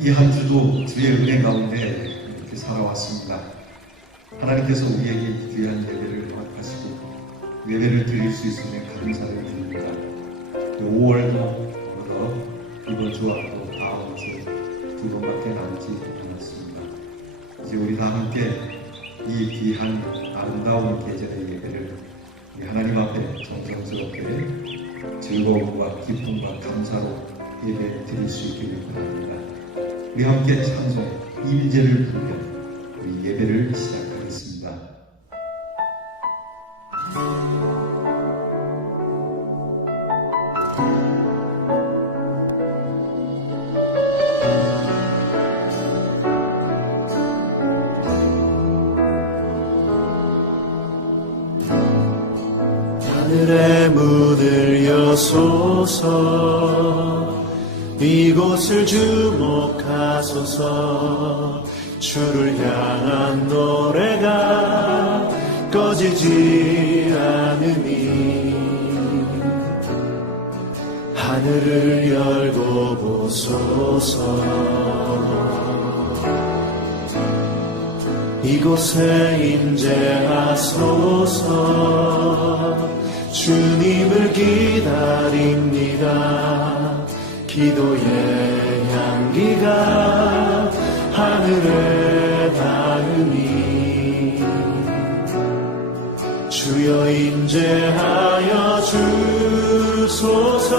이 한 주도 주의 은혜 가운데 이렇게 살아왔습니다. 하나님께서 우리에게 이 귀한 예배를 허락하시고 예배를 드릴 수 있음에 감사를 드립니다. 5월도 이번 주와 또 다음 주 두 번밖에 남지 않았습니다. 이제 우리 다 함께 이 귀한 아름다운 계절의 예배를 우리 하나님 앞에 정성스럽게 즐거움과 기쁨과 감사로 예배 드릴 수 있기를 바랍니다. 우리 함께 찬송 임재를 부르며 우리 예배를 시작하겠습니다. 하늘의 문을 여소서, 이곳을 주목하소서. 주를 향한 노래가 꺼지지 않으니 하늘을 열고 보소서. 이곳에 임재하소서. 주님을 기다립니다. 기도의 향기가 하늘에 닿으니 주여 임재하여 주소서.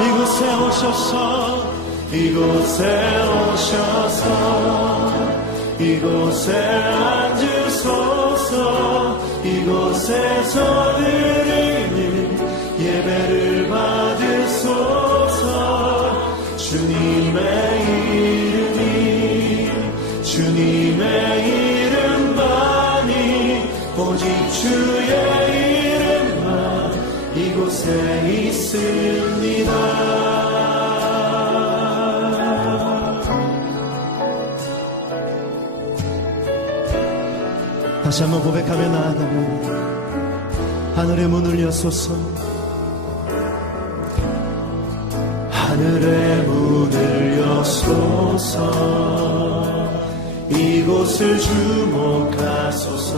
이곳에 오셔서, 이곳에 오셔서, 이곳에 앉으소서. 이곳에서 드리는 예배를 받으소서. 주님의 이름이, 주님의 이름만이, 오직 주의 이름만 이곳에 있습니다. 다시 한번 고백하며 나아가면 하늘의 문을 여소서. 하늘의 문을 여소서. 이곳을 주목하소서.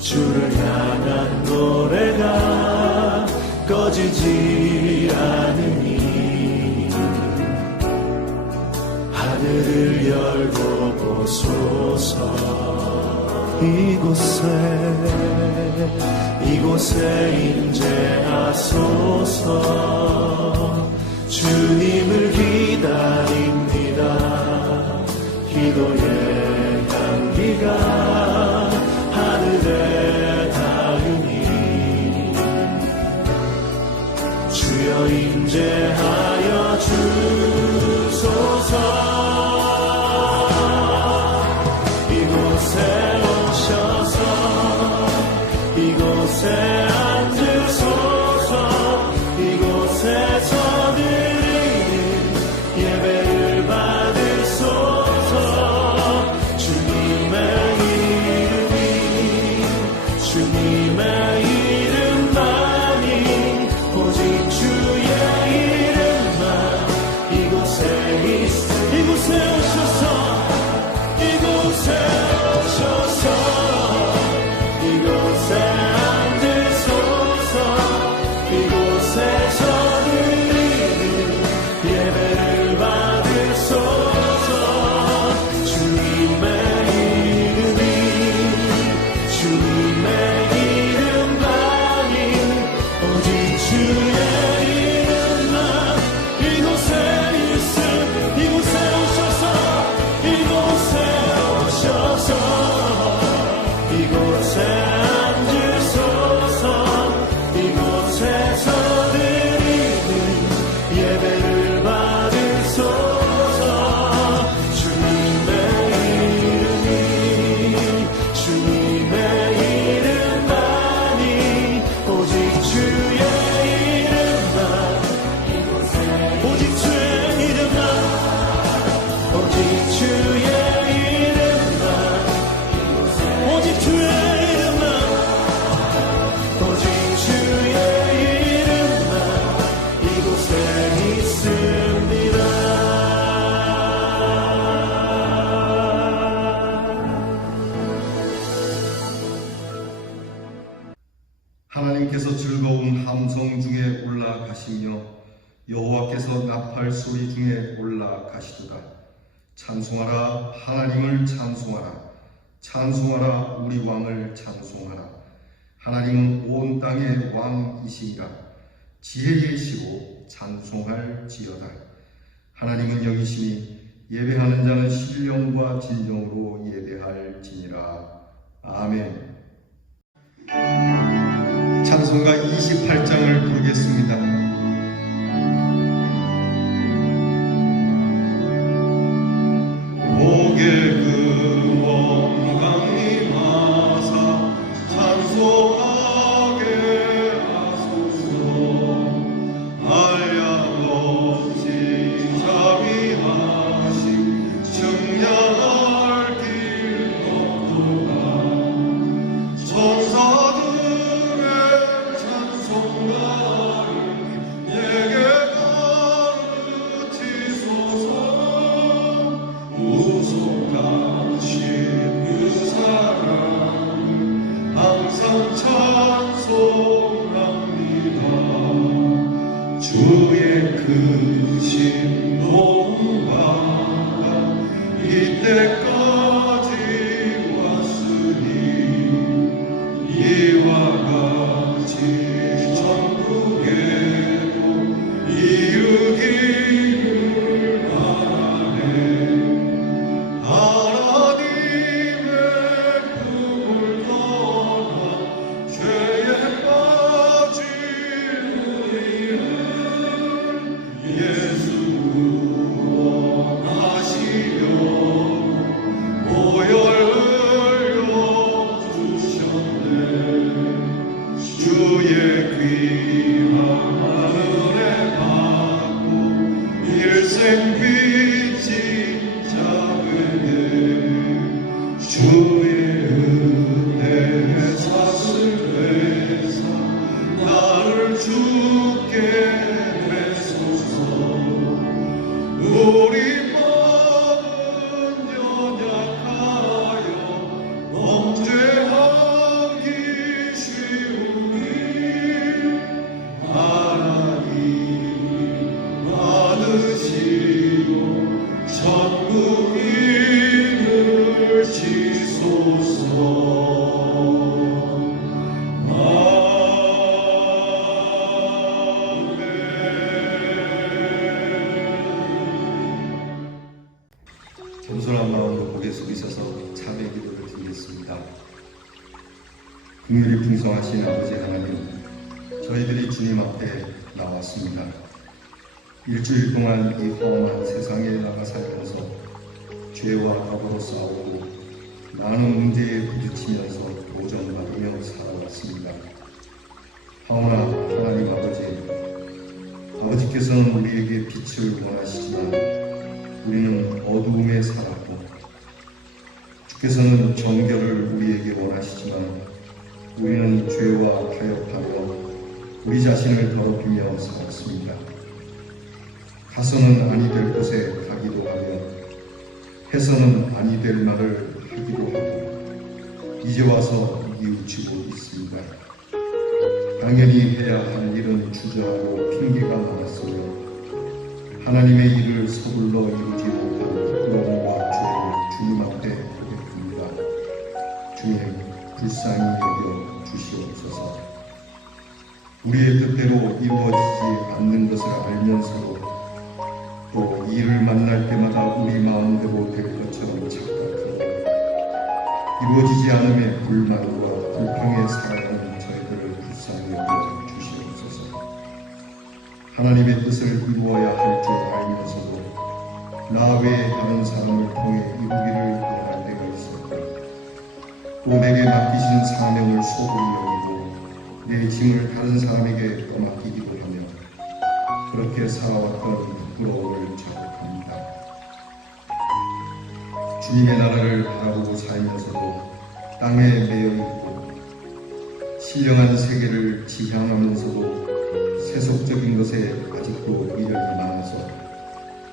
주를 향한 노래가 꺼지지 않으니 하늘을 열고 보소서. 이곳에 임재하소서. 주님을 기다립니다. 기도의 향기가 하늘에 닿으니 주여 임재하여 주소서. 이곳에 앉으소서. 이곳에서 드리는 예배를 받으소서. 주님의 이름이, 주님의 이름만이, 오직 주의 이름만 이곳에 있어. 이곳에 오셔서, 이곳에 오셔서, 이곳에 예배를 받으소서. 여호와께서 나팔 소리 중에 올라가시도다. 찬송하라, 하나님을 찬송하라. 찬송하라, 우리 왕을 찬송하라. 하나님은 온 땅의 왕이시니라. 지혜 계시고 찬송할지어다. 하나님은 영이시니 예배하는 자는 신령과 진정으로 예배할지니라. 아멘. 찬송가 28장을 부르겠습니다. 목에 금원 강림하사 찬송하게 하소서. 한량 없이 자비하심 증량할 길 없도다. 천사들의 찬송가를 내게 가르치소서. 우속하신 그 사랑을 항상 찬송합니다. 주의 크신 도움받아 이때까지 왔으니 이와 같이 천국에도 이르기를 바라네. 하나님의 품을 떠나 죄에 빠진 우리를 예수 구원하시려고 보혈 흘려 주셨네. 주의 귀한 은혜 받고 일생 빚진 자에게 주의 은혜에 샀을 회사 나를 주께 뺏소서. 우리 마음은 연약하여 범죄하기 쉬우니 하나님 받으시고 천국 이를 지소서. 겸손한 마음으로 고개 숙이셔서 참회 기도를 드리겠습니다. 긍휼이 풍성하신 아버지 하나님, 저희들이 주님 앞에 나왔습니다. 일주일 동안 이 험한 세상에 나가 살면서 죄와 더불어 싸우고 많은 문제에 부딪히면서 도전받으며 살아왔습니다. 하오나 하나님 아버지께서는 우리에게 빛을 원하시지만 우리는 어두움에 살았고, 주께서는 정결을 우리에게 원하시지만 우리는 죄와 타협하며 우리 자신을 더럽히며 살았습니다. 가서는 아니 될 곳에 가기도 하며 해서는 아니 될 말을 하기도 하고 이제 와서 뉘우치고 있습니다. 당연히 해야 할 일은 주저하고 핑계가 많았으며 하나님의 일을 서둘러 이루지 못한 부끄러움과 죄를 주님 앞에 고백합니다. 주님, 불쌍히 여겨 주시옵소서. 우리의 뜻대로 이루어지지 않는 것을 알면서도 또 이를 만날 때마다 우리 마음대로 될 것처럼 착각하고 이루어지지 않음에 불만과 불평에 살아가는 저희들을 불쌍히 여겨 주시옵소서. 하나님의 뜻을 이루어야 할 줄 알면서도 나 외에 다른 사람을 통해 이루기를 원할 때가 있었다. 또 내게 맡기신 사명을 소홀히 여기고 내 짐을 다른 사람에게 떠맡기기도 하며 그렇게 살아왔던 부끄러움을 자극합니다. 주님의 나라를 바라보고 살면서도 땅에 매여있고 신령한 세계를 지향하면서도 세속적인 것에 아직도 미련이 많아서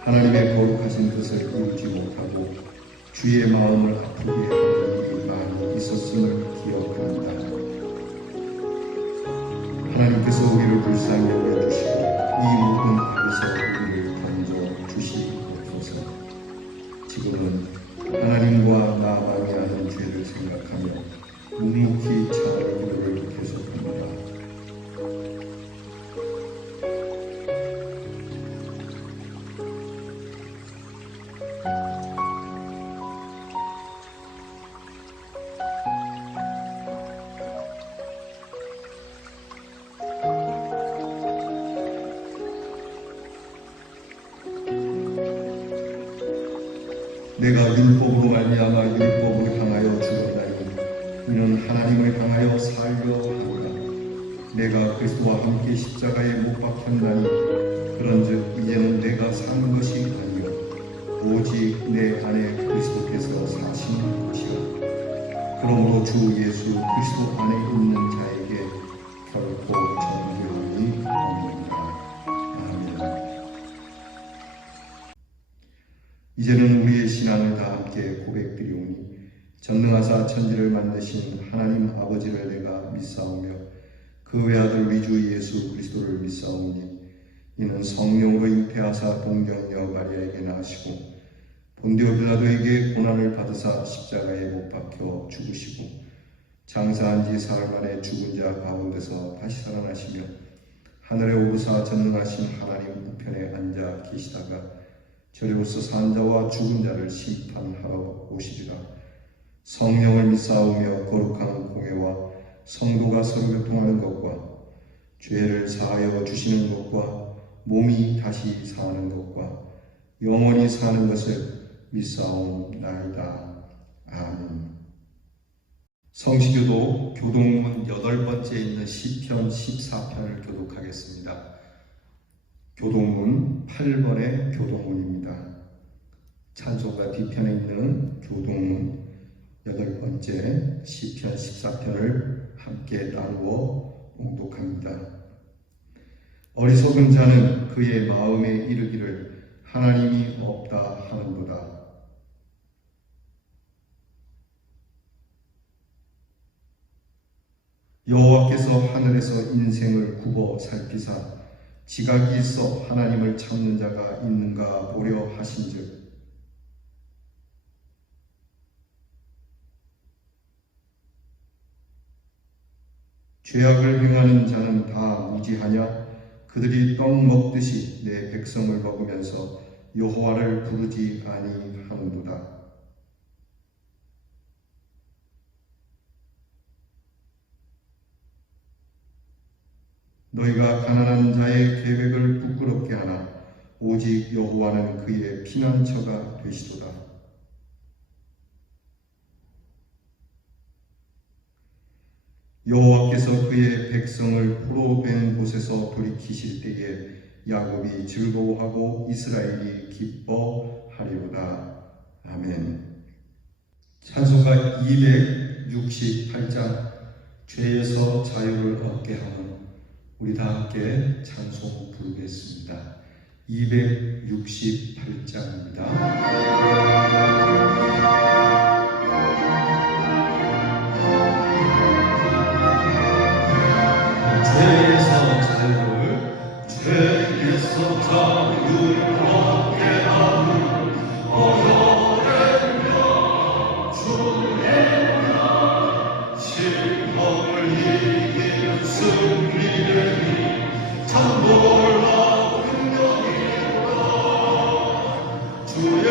하나님의 거룩하신 뜻을 이루지 못하고 주의 마음을 아프게 하는 일이 많이 있었음을 기억합니다. 하나님께서 우리를 불쌍히 여겨주시고 이 모든 앞에서 지금은 하나님과 나만이 하는 죄를 생각하며 묵묵히 찬양의 기도를 계속합니다. 내가 율법으로 말미암아 율법을 향하여 죽었나니 이는 하나님을 향하여 살려 하노라. 내가 그리스도와 함께 십자가에 못 박혔나니 그런즉 이제는 내가 사는 것이 아니요 오직 내 안에 그리스도께서 사시는 것이라. 그러므로 주 예수 그리스도 안에 있는 자에게 결코 정죄함이 없느니라. 아멘. 이제는 우리의 신앙을 다 함께 고백드리오니 전능하사 천지를 만드신 하나님 아버지를 내가 믿사오며 그 외아들 우리 주 예수 그리스도를 믿사오니 이는 성령으로 잉태하사 동정녀 마리아에게 나시고 본디오 빌라도에게 고난을 받으사 십자가에 못 박혀 죽으시고 장사한 지 사흘 만에 죽은 자 가운데서 다시 살아나시며 하늘에 오르사 전능하신 하나님 우편에 앉아 계시다가 저리로서 산 자와 죽은 자를 심판하러 오시리라. 성령을 믿사오며 거룩한 공회와 성도가 서로 교통하는 것과 죄를 사하여 주시는 것과 몸이 다시 사는 것과 영원히 사는 것을 믿사옵나이다. 아멘. 성시교도 교동문 8번째에 있는 시편 14편을 교독하겠습니다. 교동문 8번의 교동문입니다. 찬송가 뒤편에 있는 교동문 8번째 시편 14편을 함께 나누어 봉독합니다. 어리석은 자는 그의 마음에 이르기를 하나님이 없다 하는도다. 여호와께서 하늘에서 인생을 굽어 살피사 지각이 있어 하나님을 찾는 자가 있는가 보려 하신즉 죄악을 행하는 자는 다 무지하냐? 그들이 떡 먹듯이 내 백성을 먹으면서 여호와를 부르지 아니하는도다. 너희가 가난한 자의 계획을 부끄럽게 하나 오직 여호와는 그의 피난처가 되시도다. 여호와께서 그의 백성을 포로된 곳에서 돌이키실 때에 야곱이 즐거워하고 이스라엘이 기뻐하리로다. 아멘. 찬송가 268장 죄에서 자유를 얻게 하는 우리 다 함께 찬송 부르겠습니다. 268장입니다. 죄에서 자유를 얻게 하는 어려운 주의 실험을 이기는 승리를 참 놀라운 능력이로다. 주의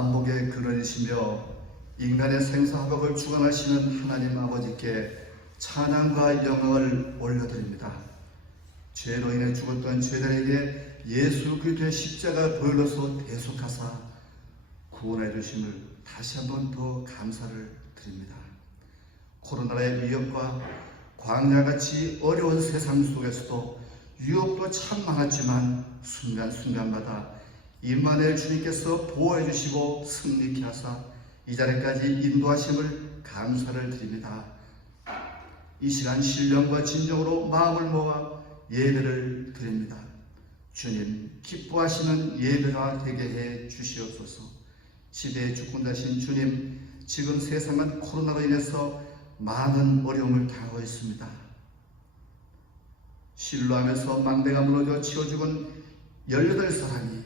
만복의 근원이시며 인간의 생사화복을 주관하시는 하나님 아버지께 찬양과 영광을 올려드립니다. 죄로 인해 죽었던 죄들에게 예수 그리스도의 십자가 보혈로서 대속하사 구원해 주심을 다시 한번 더 감사를 드립니다. 코로나의 위협과 광야같이 어려운 세상 속에서도 유혹도 참 많았지만 순간순간마다 임마누엘 주님께서 보호해 주시고 승리케 하사 이 자리까지 인도하심을 감사를 드립니다. 이 시간 신령과 진정으로 마음을 모아 예배를 드립니다. 주님, 기뻐하시는 예배가 되게 해 주시옵소서. 시대의 주권자신 주님, 지금 세상은 코로나로 인해서 많은 어려움을 당하고 있습니다. 실로암에서 망대가 무너져 치워 죽은 18사람이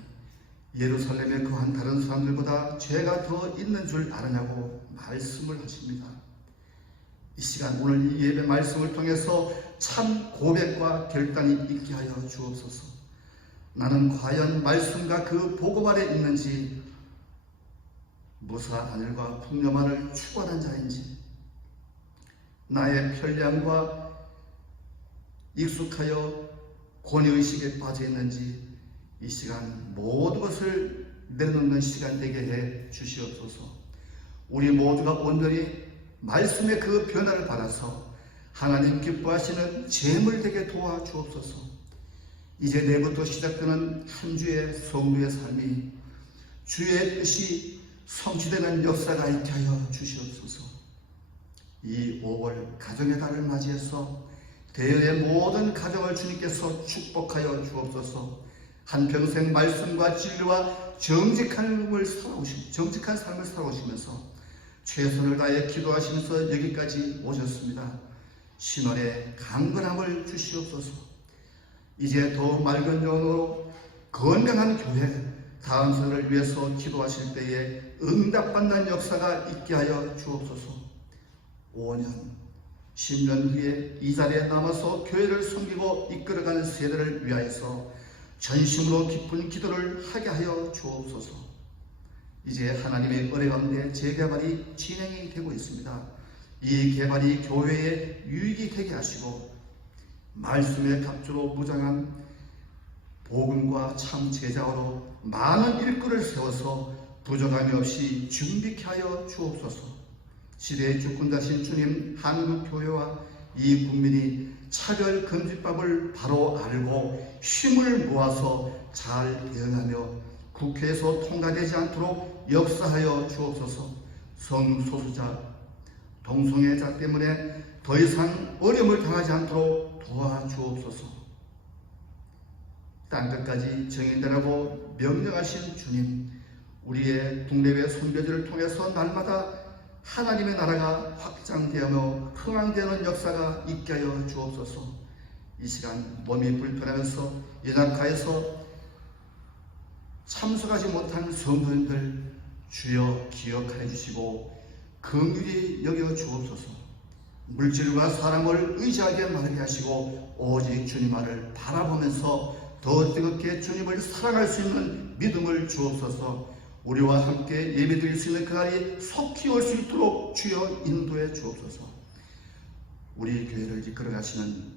예루살렘에 거한 다른 사람들보다 죄가 더 있는 줄 아느냐고 말씀을 하십니다. 이 시간 오늘 이 예배 말씀을 통해서 참 고백과 결단이 있게 하여 주옵소서. 나는 과연 말씀과 그 복음 아래 있는지, 무사 하늘과 풍요만을 추구하는 자인지, 나의 편리함과 익숙하여 권위의식에 빠져 있는지, 이 시간 모든 것을 내놓는 시간 되게 해 주시옵소서. 우리 모두가 온전히 말씀의 그 변화를 받아서 하나님 기뻐하시는 재물 되게 도와주옵소서. 이제 내일부터 시작되는 한 주의 성도의 삶이 주의 뜻이 성취되는 역사가 있게 하여 주시옵소서. 이 5월 가정의 달을 맞이해서 대여의 모든 가정을 주님께서 축복하여 주옵소서. 한평생 말씀과 진리와 정직한 삶을 살아오시면서 최선을 다해 기도하시면서 여기까지 오셨습니다. 신원의 강건함을 주시옵소서. 이제 더 맑은 영으로 건강한 교회, 다음 세대를 위해서 기도하실 때에 응답받는 역사가 있게 하여 주옵소서. 5년, 10년 후에 이 자리에 남아서 교회를 섬기고 이끌어가는 세대를 위하여서 전심으로 깊은 기도를 하게 하여 주옵소서. 이제 하나님의 은혜 가운데 재개발이 진행이 되고 있습니다. 이 개발이 교회에 유익이 되게 하시고 말씀의 갑주로 무장한 복음과 참 제자로 많은 일꾼을 세워서 부족함이 없이 준비케 하여 주옵소서. 시대의 주권자신 주님, 한국교회와 이 국민이 차별금지법을 바로 알고 힘을 모아서 잘 대응하며 국회에서 통과되지 않도록 역사하여 주옵소서. 성소수자, 동성애자 때문에 더 이상 어려움을 당하지 않도록 도와주옵소서. 땅끝까지 정인되라고 명령하신 주님, 우리의 국내외 선교지를 통해서 날마다 하나님의 나라가 확장되어 흥황되는 역사가 있게 하여 주옵소서. 이 시간 몸이 불편하면서 연약하여서 참석하지 못한 성도님들 주여 기억하여 주시고 긍휼히 여겨 주옵소서. 물질과 사람을 의지하게 말하게 하시고 오직 주님만을 바라보면서 더 뜨겁게 주님을 사랑할 수 있는 믿음을 주옵소서. 우리와 함께 예배드릴 수 있는 그날이 속히 올 수 있도록 주여 인도해 주옵소서. 우리 교회를 이끌어 가시는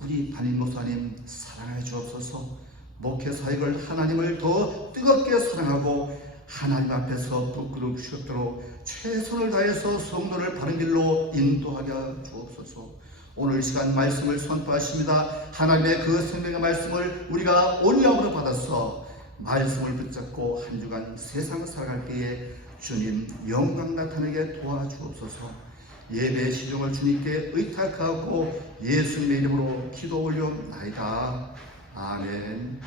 우리 담임 목사님 사랑해 주옵소서. 목회 사역을 하나님을 더 뜨겁게 사랑하고 하나님 앞에서 부끄럽 쉬었도록 최선을 다해서 성도를 바른 길로 인도하여 주옵소서. 오늘 시간 말씀을 선포하십니다. 하나님의 그 생명의 말씀을 우리가 온유함으로 받아서 말씀을 붙잡고 한 주간 세상 살아갈 때에 주님 영광 나타내게 도와주옵소서. 예배의 시종을 주님께 의탁하고 예수님의 이름으로 기도 올려나이다. 아멘.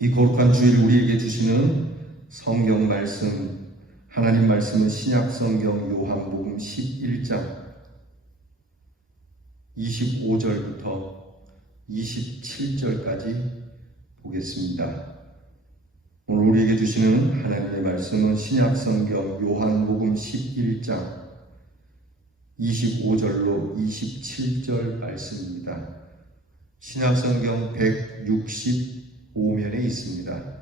이 거룩한 주일 우리에게 주시는 성경 말씀, 하나님 말씀은 신약 성경 요한복음 11장 25절부터 27절까지 보겠습니다. 오늘 우리에게 주시는 하나님의 말씀은 신약 성경 요한복음 11장 25절로 27절 말씀입니다. 신약 성경 165면에 있습니다.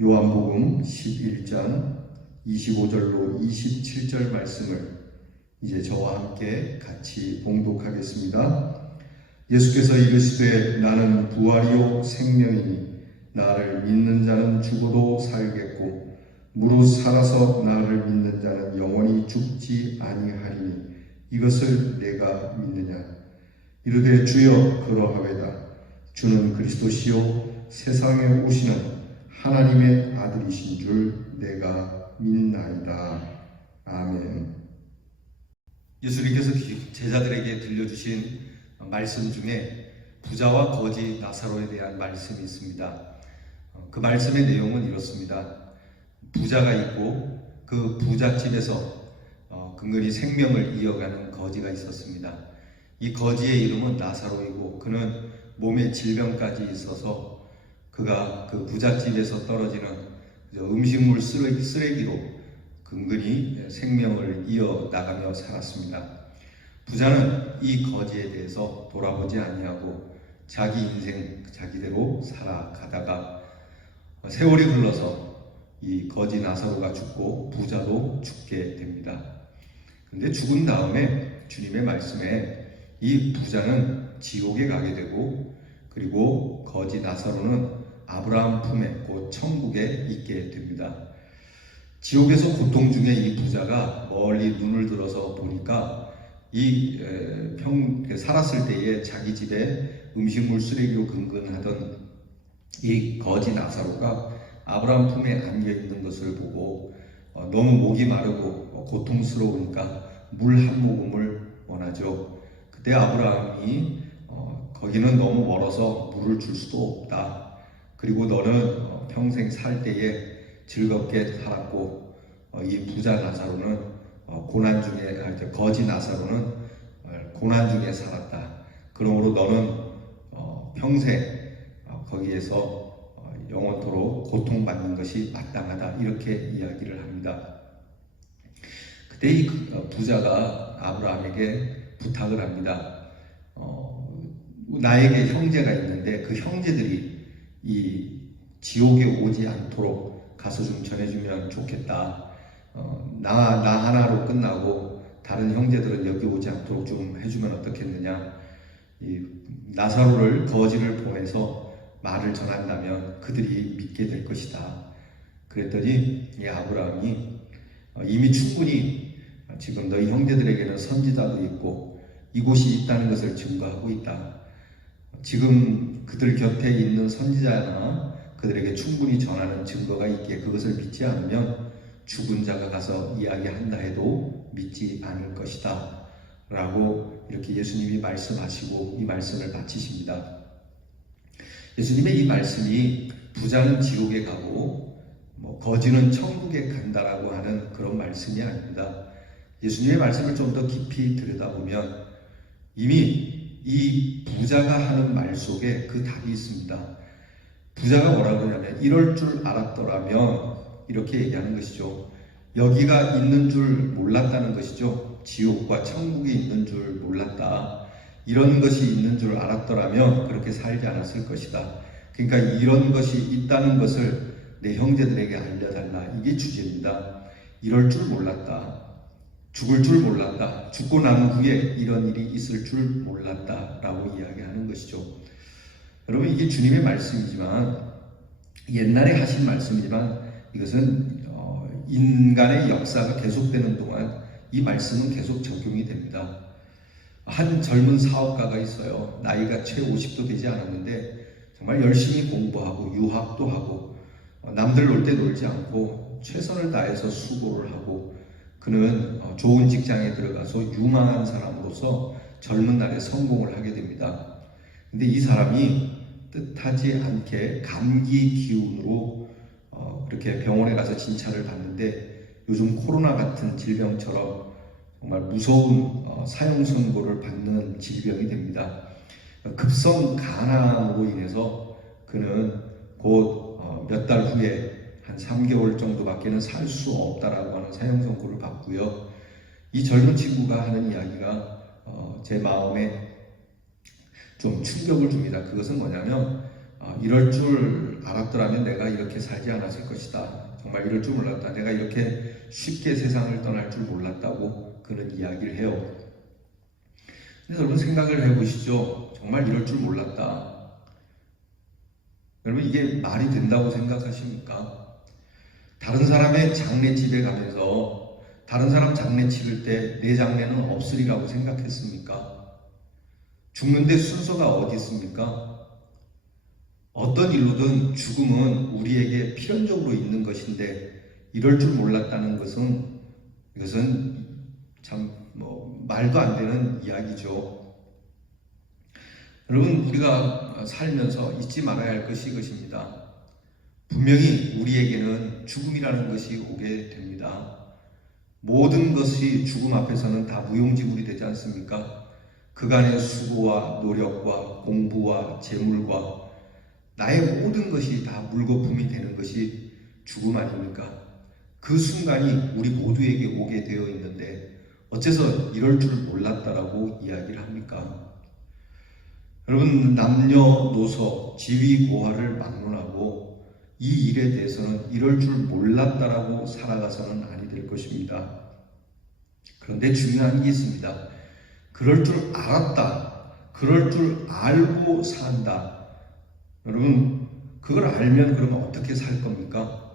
요한복음 11장 25절로 27절 말씀을 이제 저와 함께 같이 봉독하겠습니다. 예수께서 이르시되 나는 부활이요 생명이니 나를 믿는 자는 죽어도 살겠고 무릇 살아서 나를 믿는 자는 영원히 죽지 아니하리니 이것을 내가 믿느냐. 이르되 주여 그러하외다. 주는 그리스도시요 세상에 오시는 하나님의 아들이신 줄 내가 믿나이다. 아멘. 예수님께서 제자들에게 들려주신 말씀 중에 부자와 거지 나사로에 대한 말씀이 있습니다. 그 말씀의 내용은 이렇습니다. 부자가 있고 그 부잣집에서 근근히 생명을 이어가는 거지가 있었습니다. 이 거지의 이름은 나사로이고 그는 몸에 질병까지 있어서 그가 그 부잣집에서 떨어지는 음식물 쓰레기로 근근히 생명을 이어나가며 살았습니다. 부자는 이 거지에 대해서 돌아보지 아니하고 자기 인생 자기대로 살아가다가 세월이 흘러서 이 거지 나사로가 죽고 부자도 죽게 됩니다. 그런데 죽은 다음에 주님의 말씀에 이 부자는 지옥에 가게 되고 그리고 거지 나사로는 아브라함 품에 곧 천국에 있게 됩니다. 지옥에서 고통 중에 이 부자가 멀리 눈을 들어서 보니까 살았을 때에 자기 집에 음식물 쓰레기로 근근하던 이 거지 나사로가 아브라함 품에 안겨 있는 것을 보고 너무 목이 마르고 고통스러우니까 물 한 모금을 원하죠. 그때 아브라함이 거기는 너무 멀어서 물을 줄 수도 없다. 그리고 너는 평생 살 때에 즐겁게 살았고 이 부자 나사로는 고난 중에 거지 나사로는 고난 중에 살았다. 그러므로 너는 평생 거기에서 영원토록 고통받는 것이 마땅하다. 이렇게 이야기를 합니다. 그때 이 부자가 아브라함에게 부탁을 합니다. 나에게 형제가 있는데 그 형제들이 이 지옥에 오지 않도록 가서 좀 전해주면 좋겠다. 나 하나로 끝나고 다른 형제들은 여기 오지 않도록 좀 해주면 어떻겠느냐. 이 나사로를 거지를 보내서 말을 전한다면 그들이 믿게 될 것이다. 그랬더니 이 아브라함이 이미 충분히 지금 너희 형제들에게는 선지자도 있고 이곳이 있다는 것을 증거하고 있다. 지금 그들 곁에 있는 선지자나 그들에게 충분히 전하는 증거가 있기에 그것을 믿지 않으면 죽은 자가 가서 이야기한다 해도 믿지 않을 것이다. 라고 이렇게 예수님이 말씀하시고 이 말씀을 마치십니다. 예수님의 이 말씀이 부자는 지옥에 가고 거지는 천국에 간다라고 하는 그런 말씀이 아닙니다. 예수님의 말씀을 좀 더 깊이 들여다보면 이미 이 부자가 하는 말 속에 그 답이 있습니다. 부자가 뭐라고 하냐면 이럴 줄 알았더라면 이렇게 얘기하는 것이죠. 여기가 있는 줄 몰랐다는 것이죠. 지옥과 천국이 있는 줄 몰랐다. 이런 것이 있는 줄 알았더라면 그렇게 살지 않았을 것이다. 그러니까 이런 것이 있다는 것을 내 형제들에게 알려달라. 이게 주제입니다. 이럴 줄 몰랐다. 죽을 줄 몰랐다. 죽고 난 후에 이런 일이 있을 줄 몰랐다. 라고 이야기하는 것이죠. 여러분, 이게 주님의 말씀이지만, 옛날에 하신 말씀이지만, 이것은 인간의 역사가 계속되는 동안 이 말씀은 계속 적용이 됩니다. 한 젊은 사업가가 있어요. 나이가 채 50도 되지 않았는데 정말 열심히 공부하고 유학도 하고 남들 놀 때 놀지 않고 최선을 다해서 수고를 하고, 그는 좋은 직장에 들어가서 유망한 사람으로서 젊은 날에 성공을 하게 됩니다. 근데 이 사람이 뜻하지 않게 감기 기운으로 그렇게 병원에 가서 진찰을 받는데, 요즘 코로나 같은 질병처럼 정말 무서운 사형 선고를 받는 질병이 됩니다. 급성 간암으로 인해서 그는 곧 몇 달 후에 한 3개월 정도밖에는 살 수 없다라고 하는 사형 선고를 받고요. 이 젊은 친구가 하는 이야기가 제 마음에 좀 충격을 줍니다. 그것은 뭐냐면, 이럴 줄 알았더라면 내가 이렇게 살지 않았을 것이다. 정말 이럴 줄 몰랐다. 내가 이렇게 쉽게 세상을 떠날 줄 몰랐다고 그는 이야기를 해요. 근데 여러분, 생각을 해보시죠. 정말 이럴 줄 몰랐다. 여러분, 이게 말이 된다고 생각하십니까? 다른 사람의 장례집에 가면서 다른 사람 장례 치를 때 내 장례는 없으리라고 생각했습니까? 죽는데 순서가 어디 있습니까? 어떤 일로든 죽음은 우리에게 필연적으로 있는 것인데, 이럴 줄 몰랐다는 것은, 이것은 참 말도 안 되는 이야기죠. 여러분, 우리가 살면서 잊지 말아야 할 것이 이것입니다. 분명히 우리에게는 죽음이라는 것이 오게 됩니다. 모든 것이 죽음 앞에서는 다 무용지물이 되지 않습니까? 그간의 수고와 노력과 공부와 재물과 나의 모든 것이 다 물거품이 되는 것이 죽음 아닙니까? 그 순간이 우리 모두에게 오게 되어 있는데 어째서 이럴 줄 몰랐다라고 이야기를 합니까? 여러분, 남녀노소 지위고하를 막론하고 이 일에 대해서는 이럴 줄 몰랐다라고 살아가서는 아니 될 것입니다. 그런데 중요한 게 있습니다. 그럴 줄 알았다, 그럴 줄 알고 산다. 여러분, 그걸 알면 그러면 어떻게 살 겁니까?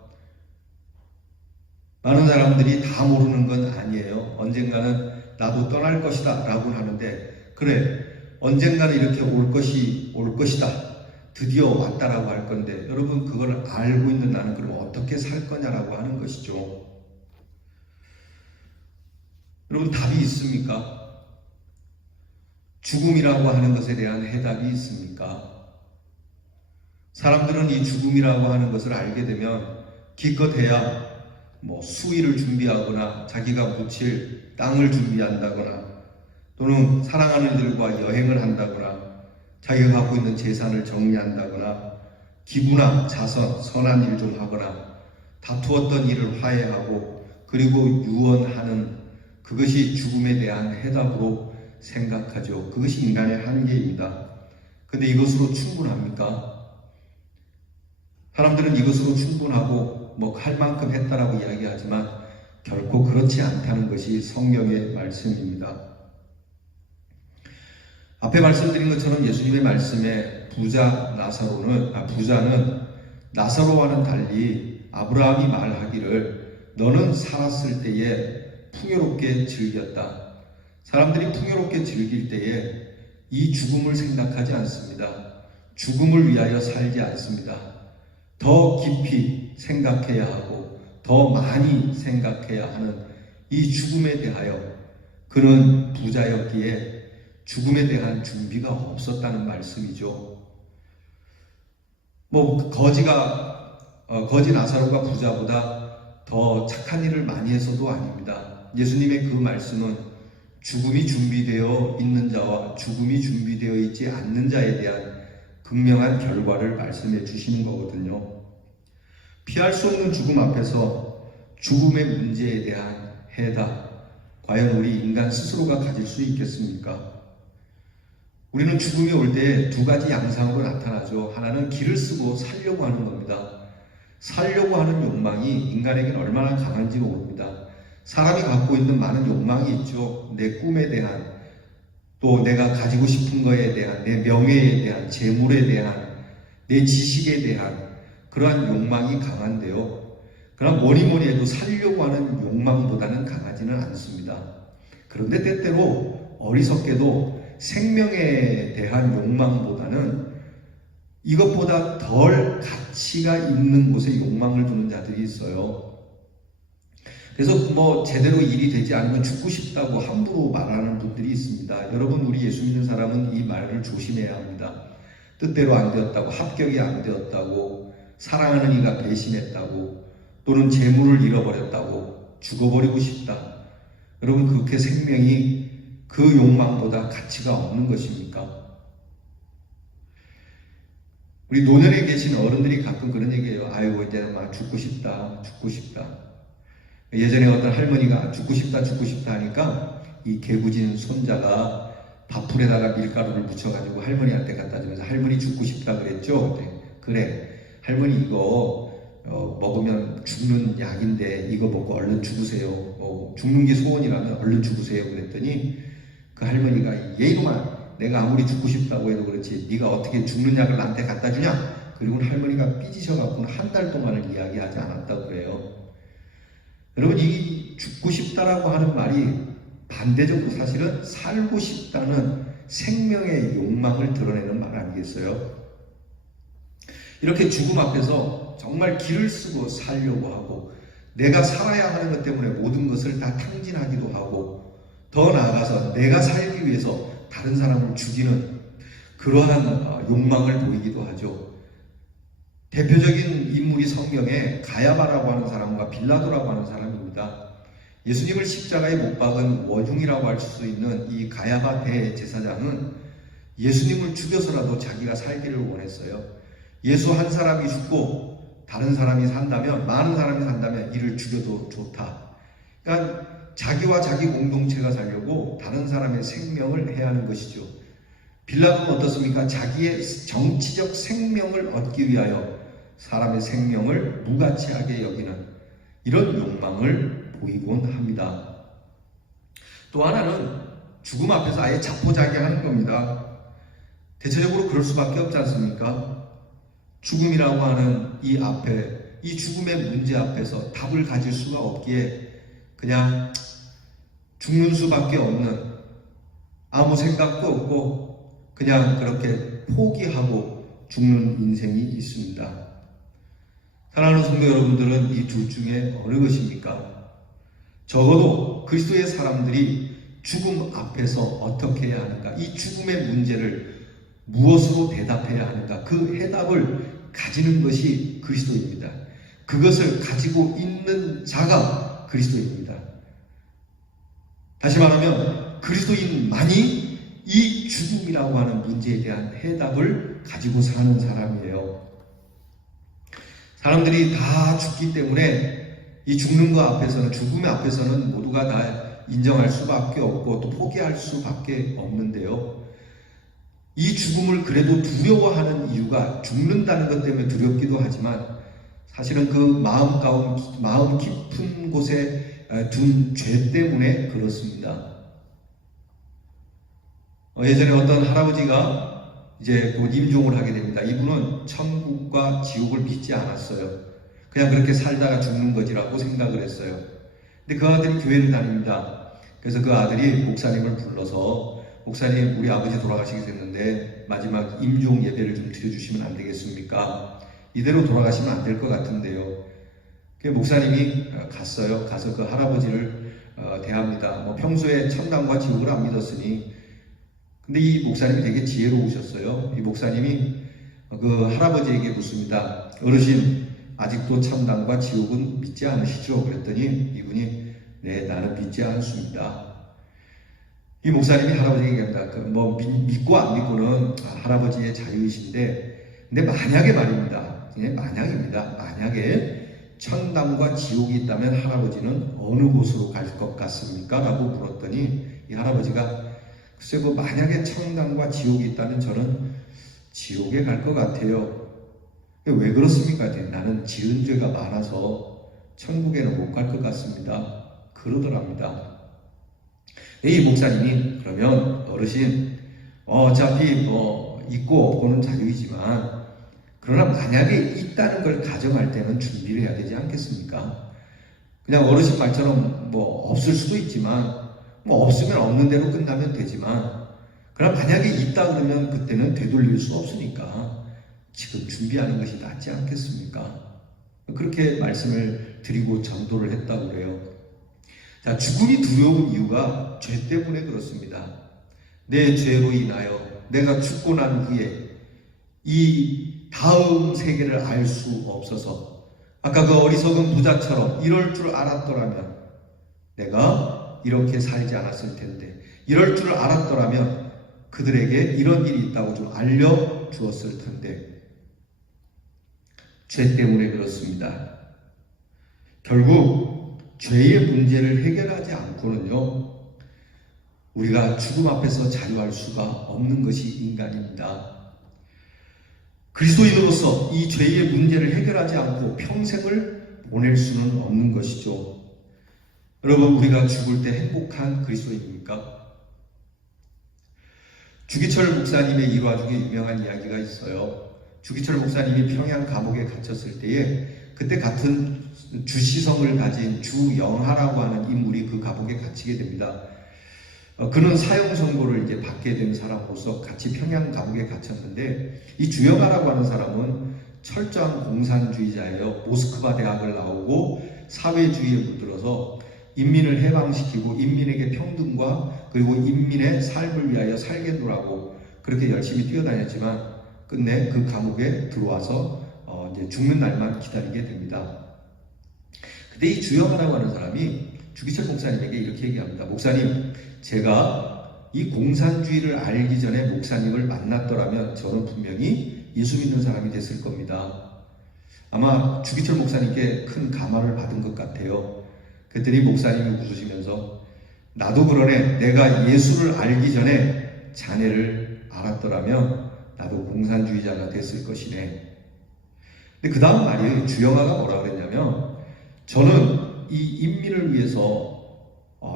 많은 사람들이 다 모르는 건 아니에요. 언젠가는 나도 떠날 것이다 라고 하는데, 그래, 언젠가는 이렇게 올 것이다, 드디어 왔다라고 할 건데, 여러분, 그걸 알고 있는 나는 그럼 어떻게 살 거냐라고 하는 것이죠. 여러분, 답이 있습니까? 죽음이라고 하는 것에 대한 해답이 있습니까? 사람들은 이 죽음이라고 하는 것을 알게 되면 기껏해야 수의를 준비하거나 자기가 묻힐 땅을 준비한다거나, 또는 사랑하는 이들과 여행을 한다거나, 자기가 갖고 있는 재산을 정리한다거나, 기부나 자선, 선한 일 좀 하거나, 다투었던 일을 화해하고 그리고 유언하는, 그것이 죽음에 대한 해답으로 생각하죠. 그것이 인간의 한계입니다. 근데 이것으로 충분합니까? 사람들은 이것으로 충분하고 할 만큼 했다라고 이야기하지만 결코 그렇지 않다는 것이 성경의 말씀입니다. 앞에 말씀드린 것처럼 예수님의 말씀에 부자는 나사로와는 달리 아브라함이 말하기를 너는 살았을 때에 풍요롭게 즐겼다. 사람들이 풍요롭게 즐길 때에 이 죽음을 생각하지 않습니다. 죽음을 위하여 살지 않습니다. 더 깊이 생각해야 하고 더 많이 생각해야 하는 이 죽음에 대하여 그는 부자였기에 죽음에 대한 준비가 없었다는 말씀이죠. 거지 나사로가 부자보다 더 착한 일을 많이 해서도 아닙니다. 예수님의 그 말씀은 죽음이 준비되어 있는 자와 죽음이 준비되어 있지 않는 자에 대한 극명한 결과를 말씀해 주시는 거거든요. 피할 수 없는 죽음 앞에서 죽음의 문제에 대한 해답, 과연 우리 인간 스스로가 가질 수 있겠습니까? 우리는 죽음이 올 때 두 가지 양상으로 나타나죠. 하나는 길을 쓰고 살려고 하는 겁니다. 살려고 하는 욕망이 인간에게는 얼마나 강한지가 모릅니다. 사람이 갖고 있는 많은 욕망이 있죠. 내 꿈에 대한, 또 내가 가지고 싶은 거에 대한, 내 명예에 대한, 재물에 대한, 내 지식에 대한 그러한 욕망이 강한데요. 그러나 뭐니 해도 살려고 하는 욕망보다는 강하지는 않습니다. 그런데 때때로 어리석게도 생명에 대한 욕망보다는 이것보다 덜 가치가 있는 곳에 욕망을 두는 자들이 있어요. 그래서 뭐 제대로 일이 되지 않으면 죽고 싶다고 함부로 말하는 분들이 있습니다. 여러분, 우리 예수 믿는 사람은 이 말을 조심해야 합니다. 뜻대로 안 되었다고, 합격이 안 되었다고, 사랑하는 이가 배신했다고, 또는 재물을 잃어버렸다고, 죽어버리고 싶다. 여러분, 그렇게 생명이 그 욕망보다 가치가 없는 것입니까? 우리 노년에 계신 어른들이 가끔 그런 얘기해요. 아이고, 이제 막 죽고 싶다, 죽고 싶다. 예전에 어떤 할머니가 죽고 싶다 하니까 이 개구진 손자가 밥풀에다가 밀가루를 묻혀가지고 할머니한테 갖다 주면서 할머니 죽고 싶다 그랬죠? 그래, 할머니 이거 먹으면 죽는 약인데 이거 먹고 얼른 죽으세요. 죽는 게 소원이라면 얼른 죽으세요. 그랬더니 그 할머니가 얘이놈아, 내가 아무리 죽고 싶다고 해도 그렇지 네가 어떻게 죽는 약을 나한테 갖다 주냐? 그리고 할머니가 삐지셔갖고는 한 달 동안을 이야기하지 않았다고 그래요. 여러분, 이 죽고 싶다라고 하는 말이 반대적으로 사실은 살고 싶다는 생명의 욕망을 드러내는 말 아니겠어요? 이렇게 죽음 앞에서 정말 기를 쓰고 살려고 하고, 내가 살아야 하는 것 때문에 모든 것을 다 탕진하기도 하고, 더 나아가서 내가 살기 위해서 다른 사람을 죽이는 그러한 욕망을 보이기도 하죠. 대표적인 인물이 성경에 가야바라고 하는 사람과 빌라도라고 하는 사람입니다. 예수님을 십자가에 못 박은 원흉이라고 할 수 있는 이 가야바 대제사장은 예수님을 죽여서라도 자기가 살기를 원했어요. 예수 한 사람이 죽고 다른 사람이 산다면, 많은 사람이 산다면 이를 죽여도 좋다. 그러니까 자기와 자기 공동체가 살려고 다른 사람의 생명을 해야 하는 것이죠. 빌라도는 어떻습니까? 자기의 정치적 생명을 얻기 위하여 사람의 생명을 무가치하게 여기는 이런 욕망을 보이곤 합니다. 또 하나는 죽음 앞에서 아예 자포자기하는 겁니다. 대체적으로 그럴 수밖에 없지 않습니까? 죽음이라고 하는 이 앞에, 이 죽음의 문제 앞에서 답을 가질 수가 없기에 그냥 죽는 수밖에 없는, 아무 생각도 없고 그냥 그렇게 포기하고 죽는 인생이 있습니다. 사랑하는 성도 여러분들은 이 둘 중에 어느 것입니까? 적어도 그리스도의 사람들이 죽음 앞에서 어떻게 해야 하는가, 이 죽음의 문제를 무엇으로 대답해야 하는가, 그 해답을 가지는 것이 그리스도입니다. 그것을 가지고 있는 자가 그리스도입니다. 다시 말하면 그리스도인만이 이 죽음이라고 하는 문제에 대한 해답을 가지고 사는 사람이에요. 사람들이 다 죽기 때문에 이 죽는 것 앞에서는, 죽음의 앞에서는 모두가 다 인정할 수밖에 없고 또 포기할 수밖에 없는데요. 이 죽음을 그래도 두려워하는 이유가 죽는다는 것 때문에 두렵기도 하지만 사실은 그 마음 깊은 곳에 둔 죄 때문에 그렇습니다. 예전에 어떤 할아버지가 이제 곧 임종을 하게 됩니다. 이분은 천국과 지옥을 믿지 않았어요. 그냥 그렇게 살다가 죽는 거지라고 생각을 했어요. 근데 그 아들이 교회를 다닙니다. 그래서 그 아들이 목사님을 불러서, 목사님, 우리 아버지 돌아가시게 됐는데 마지막 임종 예배를 좀 드려주시면 안 되겠습니까? 이대로 돌아가시면 안 될 것 같은데요. 목사님이 갔어요. 가서 그 할아버지를 대합니다. 평소에 천당과 지옥을 안 믿었으니. 근데 이 목사님이 되게 지혜로우셨어요. 이 목사님이 그 할아버지에게 묻습니다. 어르신, 아직도 천당과 지옥은 믿지 않으시죠? 그랬더니 이분이 네, 나는 믿지 않습니다. 이 목사님이 할아버지에게 얘기합니다. 믿고 안 믿고는 할아버지의 자유이신데, 근데 만약에 말입니다. 만약입니다. 만약에 천당과 지옥이 있다면 할아버지는 어느 곳으로 갈 것 같습니까? 라고 물었더니 이 할아버지가 글쎄 만약에 천당과 지옥이 있다면 저는 지옥에 갈 것 같아요. 왜 그렇습니까? 나는 지은 죄가 많아서 천국에는 못 갈 것 같습니다. 그러더랍니다. 이 목사님이 그러면 어르신 어차피 뭐 있고 없고는 자유이지만 그러나 만약에 있다는 걸 가정할 때는 준비를 해야 되지 않겠습니까? 그냥 어르신 말처럼 뭐 없을 수도 있지만 뭐 없으면 없는 대로 끝나면 되지만 그러나 만약에 있다 그러면 그때는 되돌릴 수 없으니까 지금 준비하는 것이 낫지 않겠습니까? 그렇게 말씀을 드리고 전도를 했다고 그래요. 자, 죽음이 두려운 이유가 죄 때문에 그렇습니다. 내 죄로 인하여 내가 죽고 난 후에 이 다음 세계를 알 수 없어서 아까 그 어리석은 부자처럼 이럴 줄 알았더라면 내가 이렇게 살지 않았을 텐데 이럴 줄 알았더라면 그들에게 이런 일이 있다고 좀 알려주었을 텐데 죄 때문에 그렇습니다. 결국 죄의 문제를 해결하지 않고는요 우리가 죽음 앞에서 자유할 수가 없는 것이 인간입니다. 그리스도인으로서 이 죄의 문제를 해결하지 않고 평생을 보낼 수는 없는 것이죠. 여러분, 우리가 죽을 때 행복한 그리스도인입니까? 주기철 목사님의 일화 중에 유명한 이야기가 있어요. 주기철 목사님이 평양 감옥에 갇혔을 때에 그때 같은 주시성을 가진 주영하라고 하는 인물이 그 감옥에 갇히게 됩니다. 그는 사형 선고를 이제 받게 된 사람으로서 같이 평양 감옥에 갇혔는데 이 주영하라고 하는 사람은 철저한 공산주의자예요. 모스크바 대학을 나오고 사회주의에 물들어서 인민을 해방시키고 인민에게 평등과 그리고 인민의 삶을 위하여 살겠노라고 그렇게 열심히 뛰어다녔지만 끝내 그 감옥에 들어와서 이제 죽는 날만 기다리게 됩니다. 근데 이 주영하라고 하는 사람이 주기철 목사님에게 이렇게 얘기합니다. 목사님, 제가 이 공산주의를 알기 전에 목사님을 만났더라면 저는 분명히 예수 믿는 사람이 됐을 겁니다. 아마 주기철 목사님께 큰 감화를 받은 것 같아요. 그랬더니 목사님이 웃으시면서 나도 그러네. 내가 예수를 알기 전에 자네를 알았더라면 나도 공산주의자가 됐을 것이네. 근데 그 다음 말이 주영아가 뭐라 그랬냐면 저는 이 인민을 위해서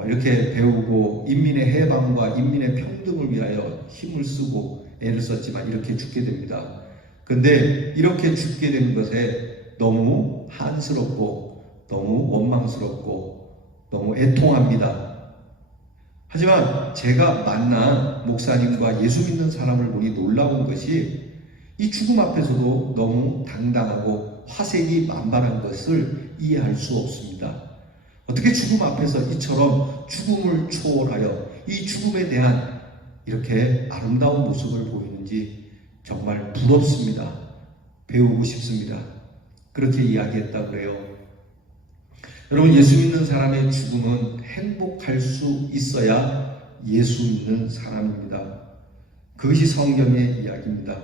이렇게 배우고 인민의 해방과 인민의 평등을 위하여 힘을 쓰고 애를 썼지만 이렇게 죽게 됩니다. 근데 이렇게 죽게 된 것에 너무 한스럽고 너무 원망스럽고 너무 애통합니다. 하지만 제가 만난 목사님과 예수 믿는 사람을 보니 놀라운 것이 이 죽음 앞에서도 너무 당당하고 화색이 만발한 것을 이해할 수 없습니다. 어떻게 죽음 앞에서 이처럼 죽음을 초월하여 이 죽음에 대한 이렇게 아름다운 모습을 보이는지 정말 부럽습니다. 배우고 싶습니다. 그렇게 이야기했다고 그래요. 여러분, 예수 믿는 사람의 죽음은 행복할 수 있어야 예수 믿는 사람입니다. 그것이 성경의 이야기입니다.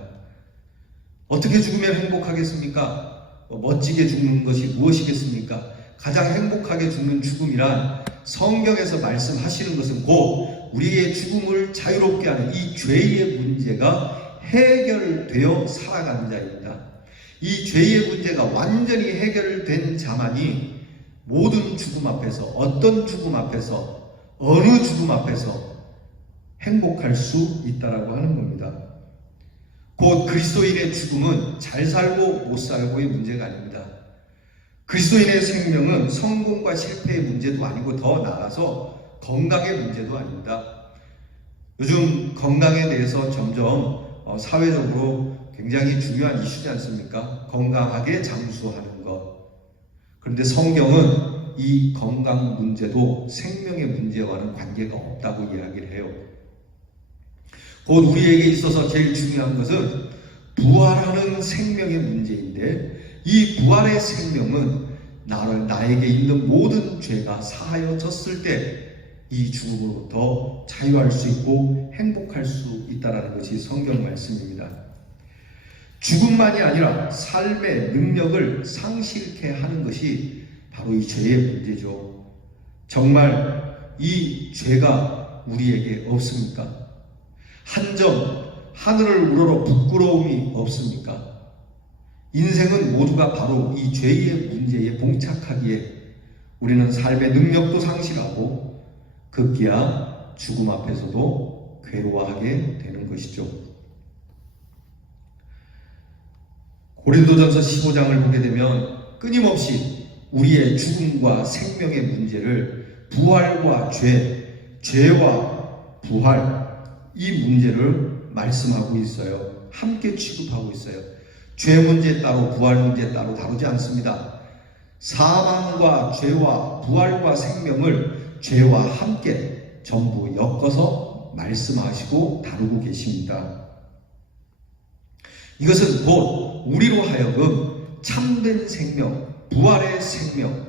어떻게 죽으면 행복하겠습니까? 멋지게 죽는 것이 무엇이겠습니까? 가장 행복하게 죽는 죽음이란 성경에서 말씀하시는 것은 곧 우리의 죽음을 자유롭게 하는 이 죄의 문제가 해결되어 살아가는 자입니다. 이 죄의 문제가 완전히 해결된 자만이 모든 죽음 앞에서, 어떤 죽음 앞에서, 어느 죽음 앞에서 행복할 수 있다라고 하는 겁니다. 곧 그리스도인의 죽음은 잘 살고 못 살고의 문제가 아닙니다. 그리스도인의 생명은 성공과 실패의 문제도 아니고 더 나아가서 건강의 문제도 아닙니다. 요즘 건강에 대해서 점점 사회적으로 굉장히 중요한 이슈지 않습니까? 건강하게 장수하는 것. 그런데 성경은 이 건강 문제도 생명의 문제와는 관계가 없다고 이야기를 해요. 곧 우리에게 있어서 제일 중요한 것은 부활하는 생명의 문제인데 이 부활의 생명은 나에게 있는 모든 죄가 사하여졌을 때 이 죽음으로부터 자유할 수 있고 행복할 수 있다는 것이 성경 말씀입니다. 죽음만이 아니라 삶의 능력을 상실케 하는 것이 바로 이 죄의 문제죠. 정말 이 죄가 우리에게 없습니까? 한 점 하늘을 우러러 부끄러움이 없습니까? 인생은 모두가 바로 이 죄의 문제에 봉착하기에 우리는 삶의 능력도 상실하고 급기야 죽음 앞에서도 괴로워하게 되는 것이죠. 고린도전서 15장을 보게 되면 끊임없이 우리의 죽음과 생명의 문제를 부활과 죄와 부활, 이 문제를 말씀하고 있어요. 함께 취급하고 있어요. 죄 문제 따로 부활 문제 따로 다루지 않습니다. 사망과 죄와 부활과 생명을 죄와 함께 전부 엮어서 말씀하시고 다루고 계십니다. 이것은 곧 우리로 하여금 참된 생명, 부활의 생명,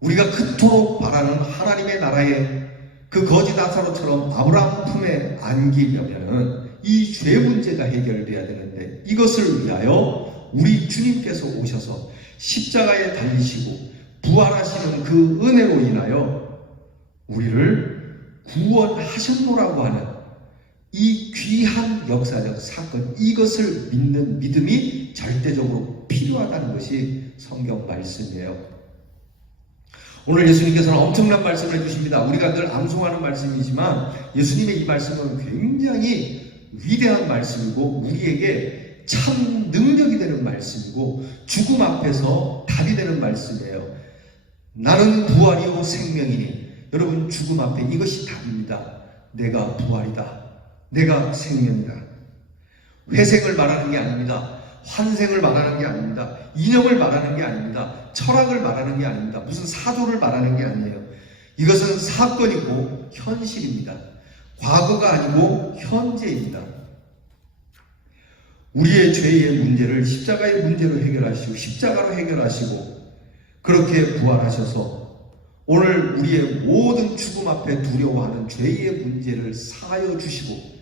우리가 그토록 바라는 하나님의 나라의 그 거지 나사로처럼 아브라함 품에 안기려면 이 죄 문제가 해결돼야 되는데, 이것을 위하여 우리 주님께서 오셔서 십자가에 달리시고 부활하시는 그 은혜로 인하여 우리를 구원하셨노라고 하는 이 귀한 역사적 사건, 이것을 믿는 믿음이 절대적으로 필요하다는 것이 성경 말씀이에요. 오늘 예수님께서는 엄청난 말씀을 해주십니다. 우리가 늘 암송하는 말씀이지만 예수님의 이 말씀은 굉장히 위대한 말씀이고 우리에게 참 능력이 되는 말씀이고 죽음 앞에서 답이 되는 말씀이에요. 나는 부활이요 생명이니. 여러분, 죽음 앞에 이것이 답입니다. 내가 부활이다. 내가 생명이다. 회생을 말하는 게 아닙니다. 환생을 말하는 게 아닙니다. 이념을 말하는 게 아닙니다. 철학을 말하는 게 아닙니다. 무슨 사조를 말하는 게 아니에요. 이것은 사건이고 현실입니다. 과거가 아니고 현재입니다. 우리의 죄의 문제를 십자가의 문제로 해결하시고 십자가로 해결하시고 그렇게 부활하셔서 오늘 우리의 모든 죽음 앞에 두려워하는 죄의 문제를 사하여 주시고,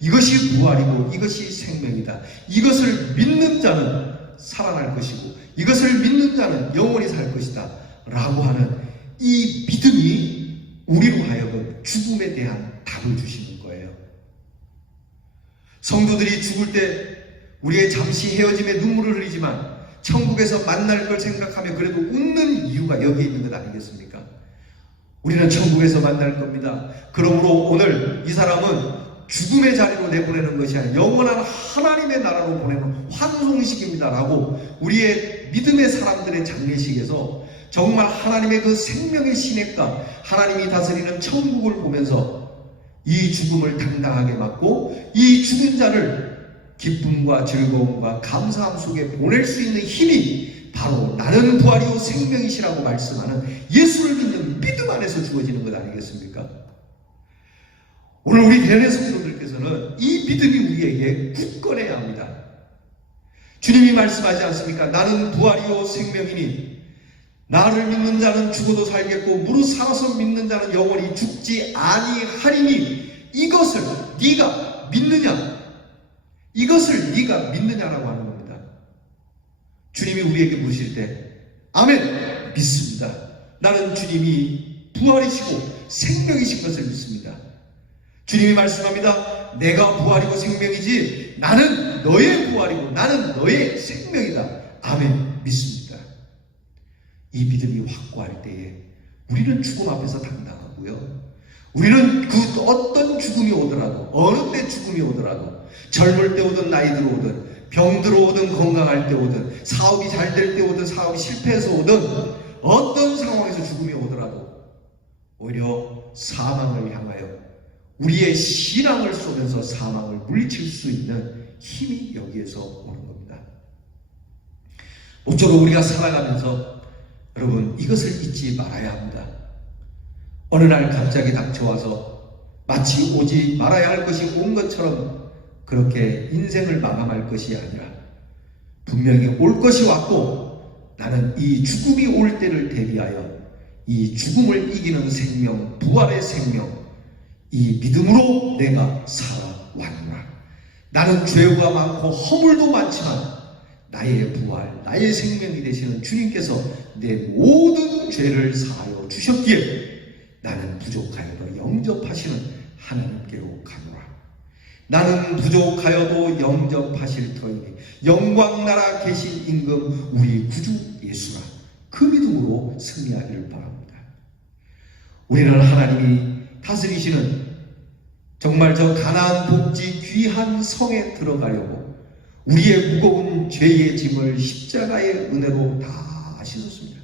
이것이 부활이고 이것이 생명이다. 이것을 믿는 자는 살아날 것이고 이것을 믿는 자는 영원히 살 것이다 라고 하는 이 믿음이 우리로 하여금 죽음에 대한 답을 주시는 거예요. 성도들이 죽을 때 우리의 잠시 헤어짐에 눈물을 흘리지만 천국에서 만날 걸 생각하며 그래도 웃는 이유가 여기에 있는 것 아니겠습니까? 우리는 천국에서 만날 겁니다. 그러므로 오늘 이 사람은 죽음의 자리로 내보내는 것이 아니라 영원한 하나님의 나라로 보내는 환송식입니다 라고 우리의 믿음의 사람들의 장례식에서 정말 하나님의 그 생명의 시냇가, 하나님이 다스리는 천국을 보면서 이 죽음을 당당하게 맞고 이 죽은 자를 기쁨과 즐거움과 감사함 속에 보낼 수 있는 힘이 바로 나는 부활이요 생명이시라고 말씀하는 예수를 믿는 믿음 안에서 주어지는 것 아니겠습니까? 오늘 우리 대련의 성도들께서는 이 믿음이 우리에게 굳건해야 합니다. 주님이 말씀하지 않습니까? 나는 부활이요 생명이니 나를 믿는 자는 죽어도 살겠고 무릇 살아서 믿는 자는 영원히 죽지 아니하리니. 이것을 네가 믿느냐? 이것을 네가 믿느냐라고 하는 겁니다. 주님이 우리에게 물으실 때 아멘, 믿습니다. 나는 주님이 부활이시고 생명이신 것을 믿습니다. 주님이 말씀합니다. 내가 부활이고 생명이지 나는 너의 부활이고 나는 너의 생명이다. 아멘, 믿습니다. 이 믿음이 확고할 때에 우리는 죽음 앞에서 당당하고요. 우리는 그 어떤 죽음이 오더라도, 어느 때 죽음이 오더라도, 젊을 때 오든 나이 들어오든, 병 들어오든 건강할 때 오든, 사업이 잘 될 때 오든 사업이 실패해서 오든, 어떤 상황에서 죽음이 오더라도 오히려 사망을 향하여 우리의 신앙을 쏘면서 사망을 물리칠 수 있는 힘이 여기에서 오는 겁니다. 모쪼록 우리가 살아가면서 여러분 이것을 잊지 말아야 합니다. 어느 날 갑자기 닥쳐와서 마치 오지 말아야 할 것이 온 것처럼 그렇게 인생을 마감할 것이 아니라 분명히 올 것이 왔고 나는 이 죽음이 올 때를 대비하여 이 죽음을 이기는 생명, 부활의 생명, 이 믿음으로 내가 살아왔노라. 나는 죄가 많고 허물도 많지만 나의 부활, 나의 생명이 되시는 주님께서 내 모든 죄를 사하여 주셨기에 나는 부족하여도 영접하시는 하나님께로 가노라. 나는 부족하여도 영접하실 터이니 영광나라 계신 임금 우리 구주 예수라. 그 믿음으로 승리하기를 바랍니다. 우리는 하나님이 다스리시는 정말 저 가나안 복지 귀한 성에 들어가려고 우리의 무거운 죄의 짐을 십자가의 은혜로 다 씻었습니다.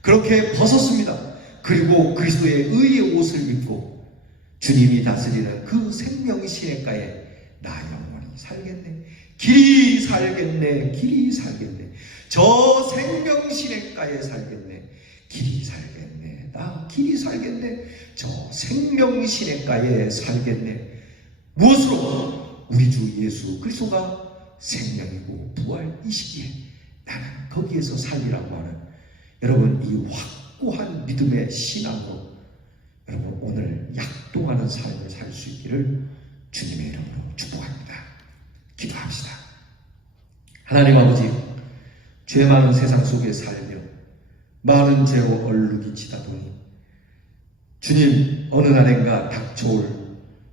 그렇게 벗었습니다. 그리고 그리스도의 의의 옷을 입고 주님이 다스리는 그 생명의 시냇가에 나 영원히 살겠네, 길이 살겠네, 길이 살겠네, 저 생명 시냇가에 살겠네, 길이 살겠네, 나 길이 살겠네, 저 생명 시냇가에 살겠네. 무엇으로? 우리 주 예수 그리스도가 생명이고 부활이시기에 나는 거기에서 살리라고 하는 여러분 이 확고한 믿음의 신앙으로 여러분 오늘 약동하는 삶을 살 수 있기를 주님의 이름으로 축복합니다. 기도합시다. 하나님 아버지, 죄 많은 세상 속에 살며 많은 죄로 얼룩이 치다 보니 주님 어느 날인가 닥쳐올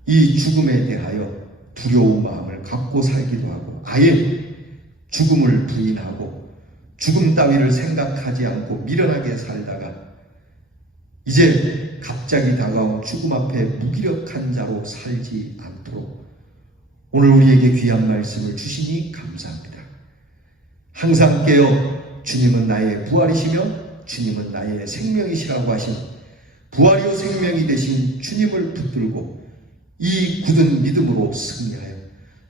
이 죽음에 대하여 두려운 마음을 갖고 살기도 하고 아예 죽음을 부인하고 죽음 따위를 생각하지 않고 미련하게 살다가 이제 갑자기 다가온 죽음 앞에 무기력한 자로 살지 않도록 오늘 우리에게 귀한 말씀을 주시니 감사합니다. 항상 깨어 주님은 나의 부활이시며 주님은 나의 생명이시라고 하신 부활이요 생명이 되신 주님을 붙들고 이 굳은 믿음으로 승리하여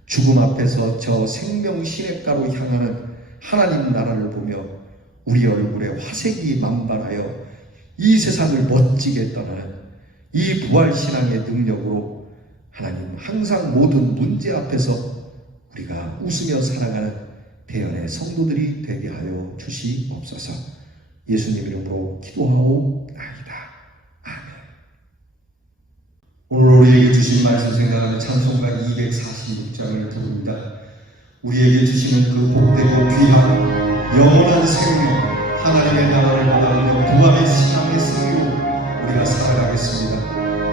죽음 앞에서 저 생명 시냇가로 향하는 하나님 나라를 보며 우리 얼굴에 화색이 만발하여 이 세상을 멋지게 떠나는 이 부활신앙의 능력으로 하나님 항상 모든 문제 앞에서 우리가 웃으며 살아가는 대연의 성도들이 되게 하여 주시옵소서. 예수님 이름으로 기도하오나이다. 오늘 우리에게 주신 말씀 생각하는 찬송가 246장을 부릅니다. 우리에게 주시는 그 복되고 귀한 영원한 생명, 하나님의 나라를 바라보며 부활의 신앙의 승리로 우리가 살아가겠습니다.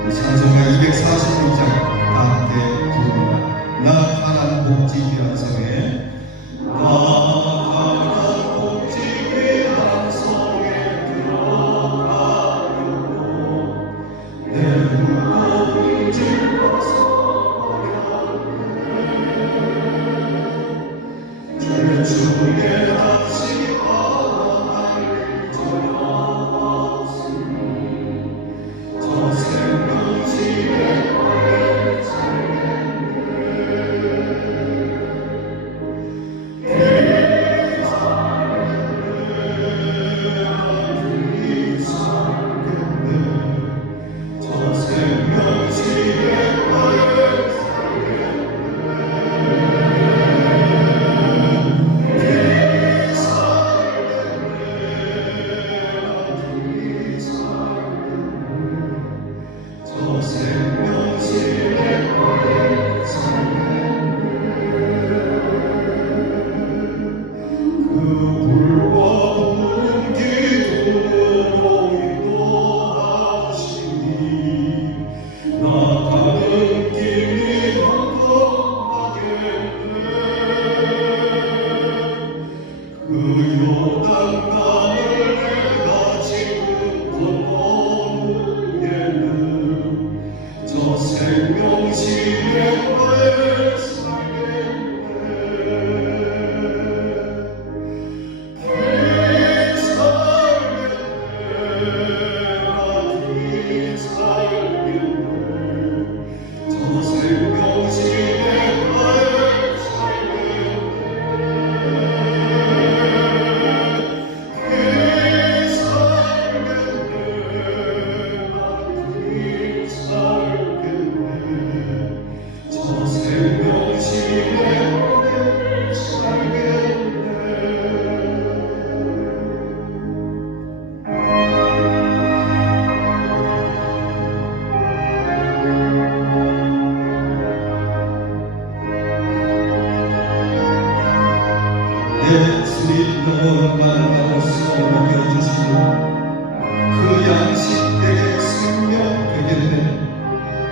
우리 찬송가 246장 다 함께 부릅니다. 나 가난 복지 귀한 성에, 나 가난 복지 귀한 성에 들어가려고 내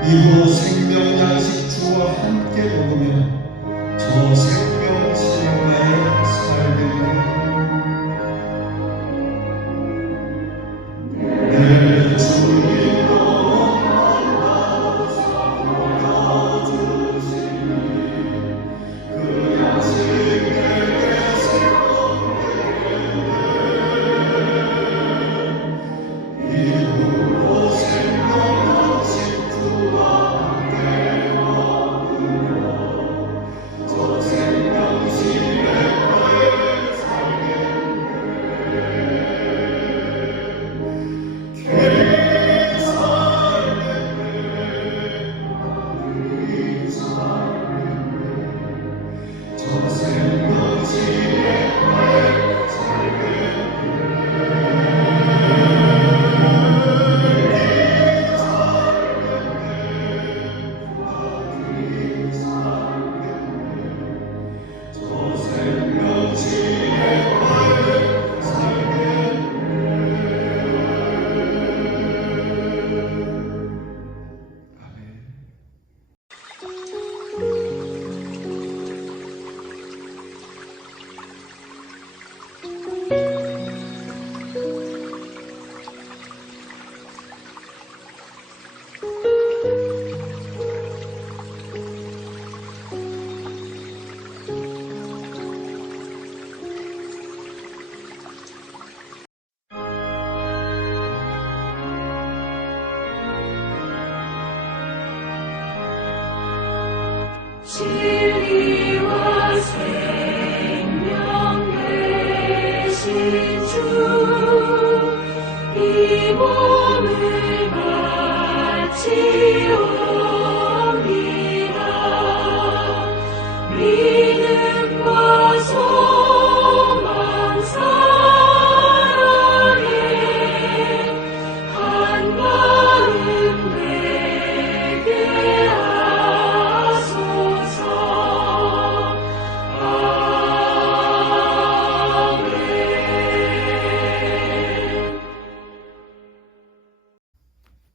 이후 생명 양식 주와 함께 먹으며 저 생명 시냇가에 살겠네. 내 주님으로 만나서 진리와 생명 되신 주, 이 몸을 바치옵니다. 믿음과 소망 사랑에 한 마음 되게 하소서. 아멘.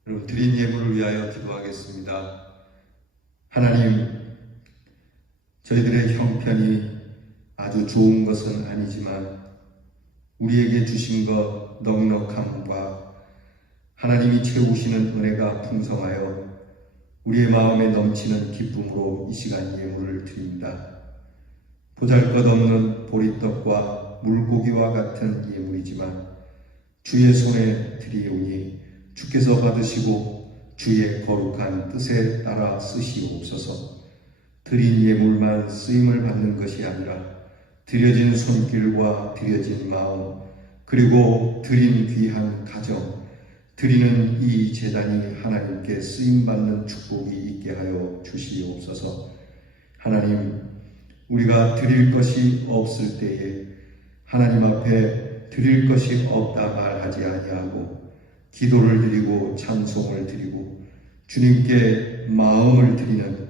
여러분, 드린 예물을 위하여 기도하겠습니다. 하나님, 저희들의 형편이 아주 좋은 것은 아니지만 우리에게 주신 것 넉넉함과 하나님이 채우시는 은혜가 풍성하여 우리의 마음에 넘치는 기쁨으로 이 시간 예물을 드립니다. 보잘것없는 보리떡과 물고기와 같은 예물이지만 주의 손에 드리오니 주께서 받으시고 주의 거룩한 뜻에 따라 쓰시옵소서. 드린 예물만 쓰임을 받는 것이 아니라 드려진 손길과 드려진 마음, 그리고 드린 귀한 가정, 드리는 이 제단이 하나님께 쓰임받는 축복이 있게 하여 주시옵소서. 하나님, 우리가 드릴 것이 없을 때에 하나님 앞에 드릴 것이 없다 말하지 아니하고 기도를 드리고 찬송을 드리고 주님께 마음을 드리는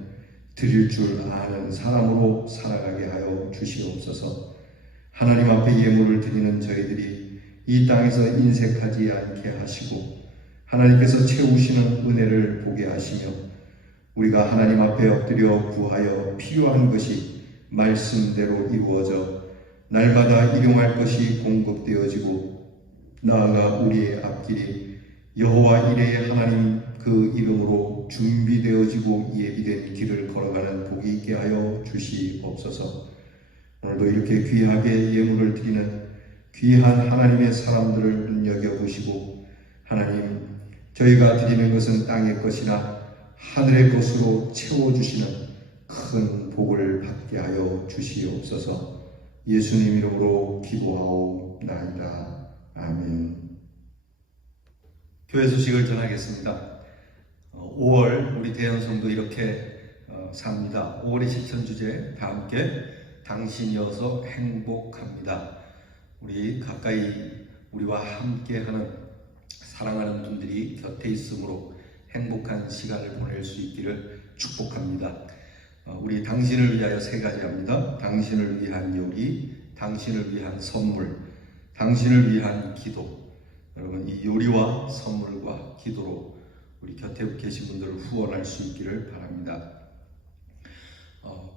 드릴 줄 아는 사람으로 살아가게 하여 주시옵소서. 하나님 앞에 예물을 드리는 저희들이 이 땅에서 인색하지 않게 하시고 하나님께서 채우시는 은혜를 보게 하시며 우리가 하나님 앞에 엎드려 구하여 필요한 것이 말씀대로 이루어져 날마다 일용할 것이 공급되어지고 나아가 우리의 앞길이 여호와 이레의 하나님 그 이름으로 준비되어지고 예비된 길을 걸어가는 복이 있게 하여 주시옵소서. 오늘도 이렇게 귀하게 예물을 드리는 귀한 하나님의 사람들을 눈여겨보시고 하나님, 저희가 드리는 것은 땅의 것이나 하늘의 것으로 채워주시는 큰 복을 받게 하여 주시옵소서. 예수님 이름으로 기도하옵나이다. 아멘. 교회 소식을 전하겠습니다. 5월 우리 대연성도 이렇게 삽니다. 5월의 실천 주제 다 함께 당신이어서 행복합니다. 우리 가까이 우리와 함께하는 사랑하는 분들이 곁에 있으므로 행복한 시간을 보낼 수 있기를 축복합니다. 우리 당신을 위하여 3가지 합니다. 당신을 위한 요리, 당신을 위한 선물, 당신을 위한 기도. 여러분, 이 요리와 선물과 기도로 우리 곁에 계신 분들을 후원할 수 있기를 바랍니다.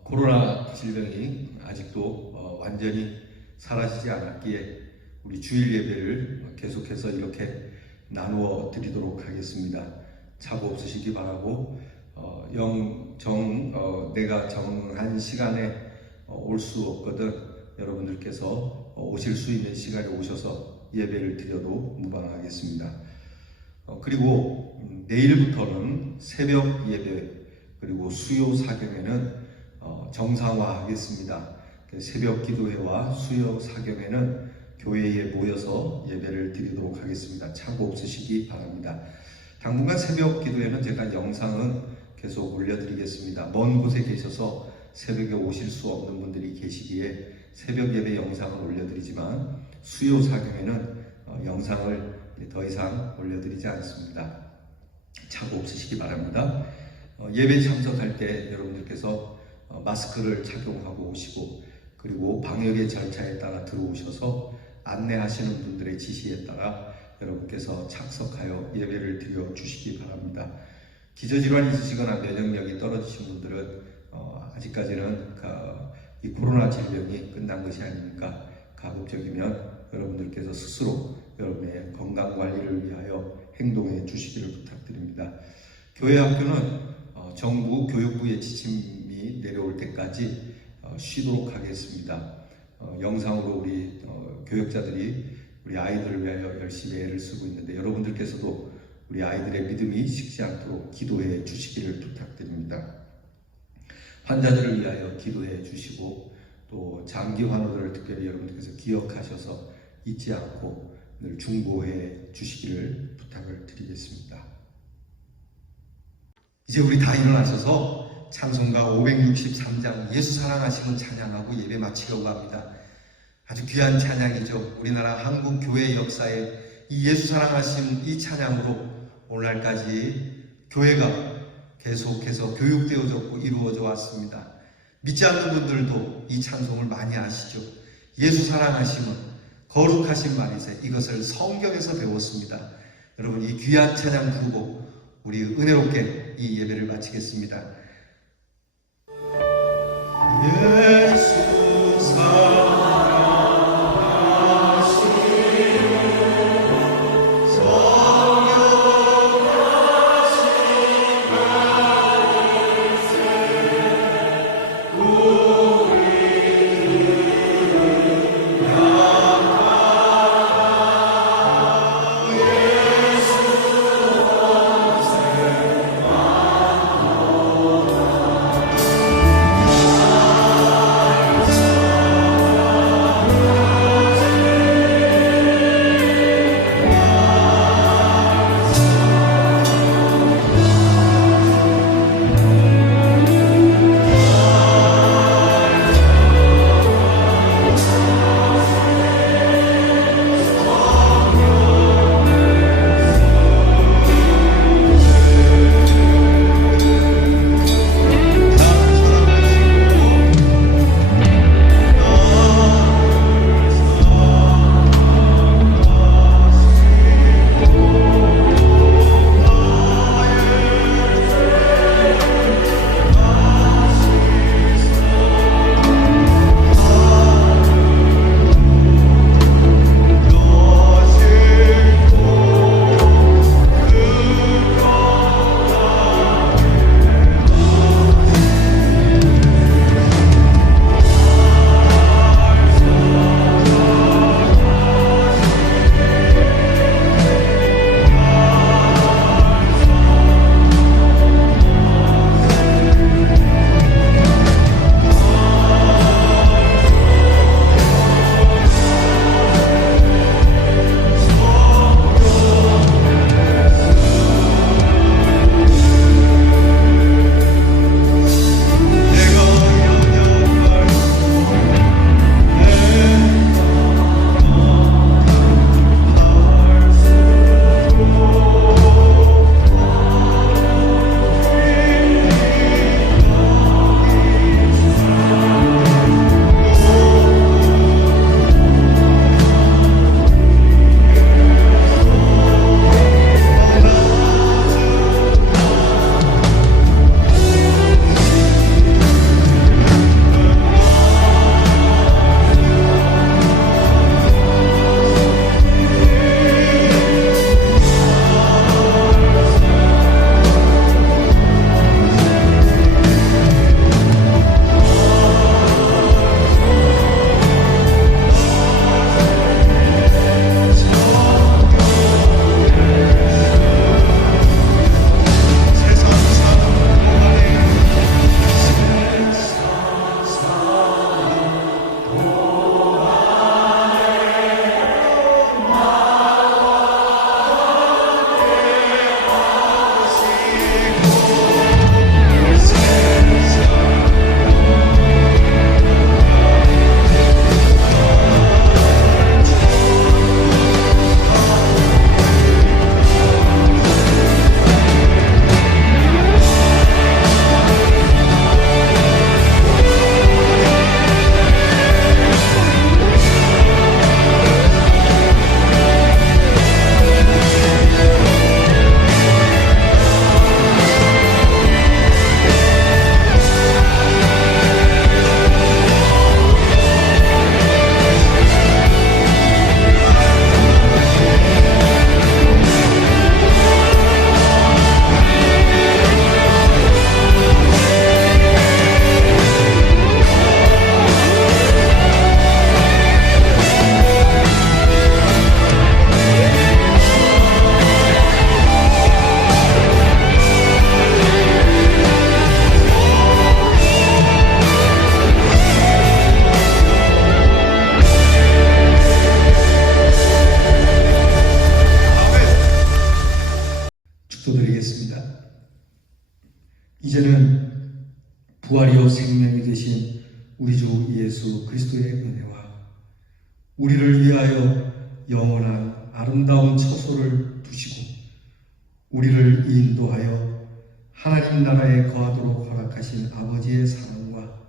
코로나 질병이 아직도 완전히 사라지지 않았기에 우리 주일 예배를 계속해서 이렇게 나누어 드리도록 하겠습니다. 착오 없으시기 바라고 내가 정한 시간에 올 수 없거든 여러분들께서 오실 수 있는 시간에 오셔서 예배를 드려도 무방하겠습니다. 그리고 내일부터는 새벽 예배 그리고 수요 사경회는 정상화하겠습니다. 새벽 기도회와 수요 사경회는 교회에 모여서 예배를 드리도록 하겠습니다. 착오 없으시기 바랍니다. 당분간 새벽 기도회는 제가 영상은 계속 올려드리겠습니다. 먼 곳에 계셔서 새벽에 오실 수 없는 분들이 계시기에 새벽 예배 영상을 올려드리지만 수요 사경회는 영상을 더 이상 올려드리지 않습니다. 착오 없으시기 바랍니다. 예배 참석할 때 여러분들께서 마스크를 착용하고 오시고 그리고 방역의 절차에 따라 들어오셔서 안내하시는 분들의 지시에 따라 여러분께서 착석하여 예배를 드려 주시기 바랍니다. 기저질환이 있으시거나 면역력이 떨어지신 분들은 아직까지는 이 코로나 질병이 끝난 것이 아니니까 가급적이면 여러분들께서 스스로 여러분의 건강관리를 위하여 행동해 주시기를 부탁드립니다. 교회 학교는 정부 교육부의 지침이 내려올 때까지 쉬도록 하겠습니다. 영상으로 우리 교육자들이 우리 아이들을 위하여 열심히 애를 쓰고 있는데 여러분들께서도 우리 아이들의 믿음이 식지 않도록 기도해 주시기를 부탁드립니다. 환자들을 위하여 기도해 주시고 또 장기 환우들을 특별히 여러분들께서 기억하셔서 잊지 않고 늘 중보해 주시기를 부탁을 드리겠습니다. 이제 우리 다 일어나셔서 찬송가 563장 예수 사랑하심은 찬양하고 예배 마치려고 합니다. 아주 귀한 찬양이죠. 우리나라 한국 교회 역사에 이 예수 사랑하심 이 찬양으로 오늘날까지 교회가 계속해서 교육되어졌고 이루어져 왔습니다. 믿지 않는 분들도 이 찬송을 많이 아시죠. 예수 사랑하심은 거룩하신 말이세. 이것을 성경에서 배웠습니다. 여러분 이 귀한 찬양 부르고 우리 은혜롭게 이 예배를 마치겠습니다. 예수 부활이요 생명이 되신 우리 주 예수 그리스도의 은혜와 우리를 위하여 영원한 아름다운 처소를 두시고 우리를 인도하여 하나님 나라에 거하도록 허락하신 아버지의 사랑과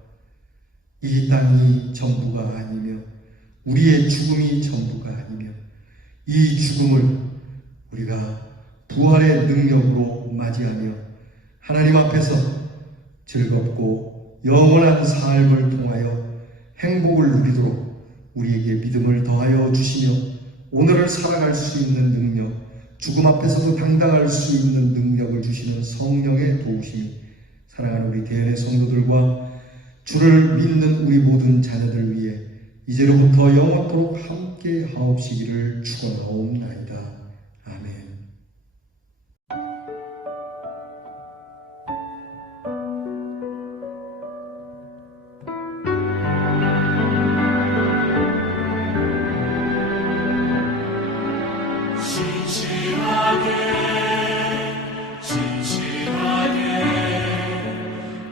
이 땅이 전부가 아니며 우리의 죽음이 전부가 아니며 이 죽음을 우리가 부활의 능력으로 맞이하며 하나님 앞에서 즐겁고 영원한 삶을 통하여 행복을 누리도록 우리에게 믿음을 더하여 주시며 오늘을 살아갈 수 있는 능력, 죽음 앞에서도 당당할 수 있는 능력을 주시는 성령의 도우심이 사랑하는 우리 대연의 성도들과 주를 믿는 우리 모든 자녀들 위해 이제로부터 영원토록 함께 하옵시기를 축원하옵나이다. 아멘.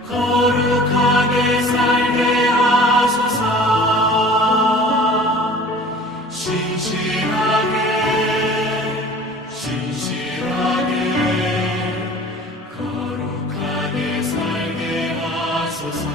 거룩하게 살게 하소서. 거룩하게 살게 하소서.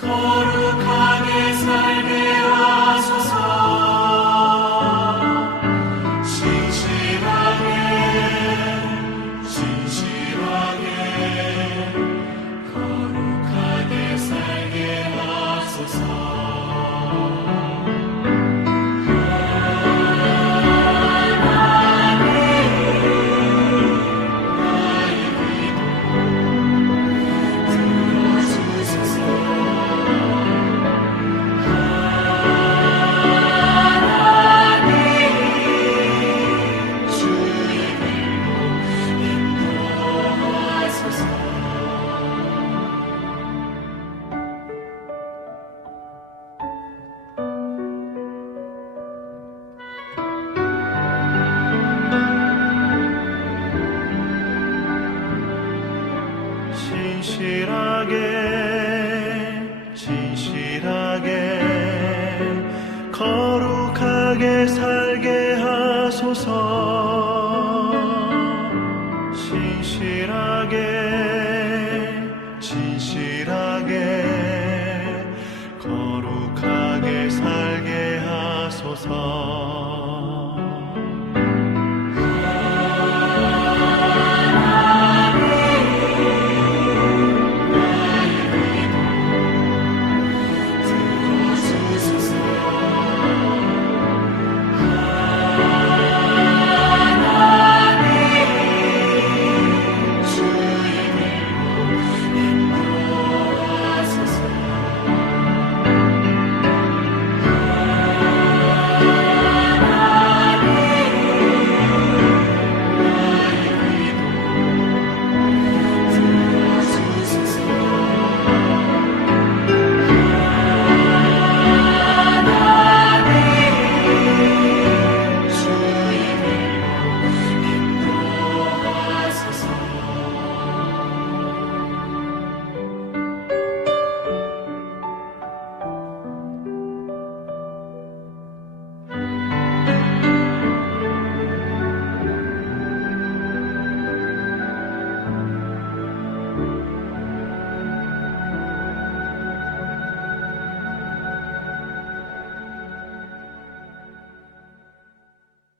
거룩하게 살게 하소서. 거룩하게 살게 하소서. 진실하게 거룩하게 살게 하소서. 진실하게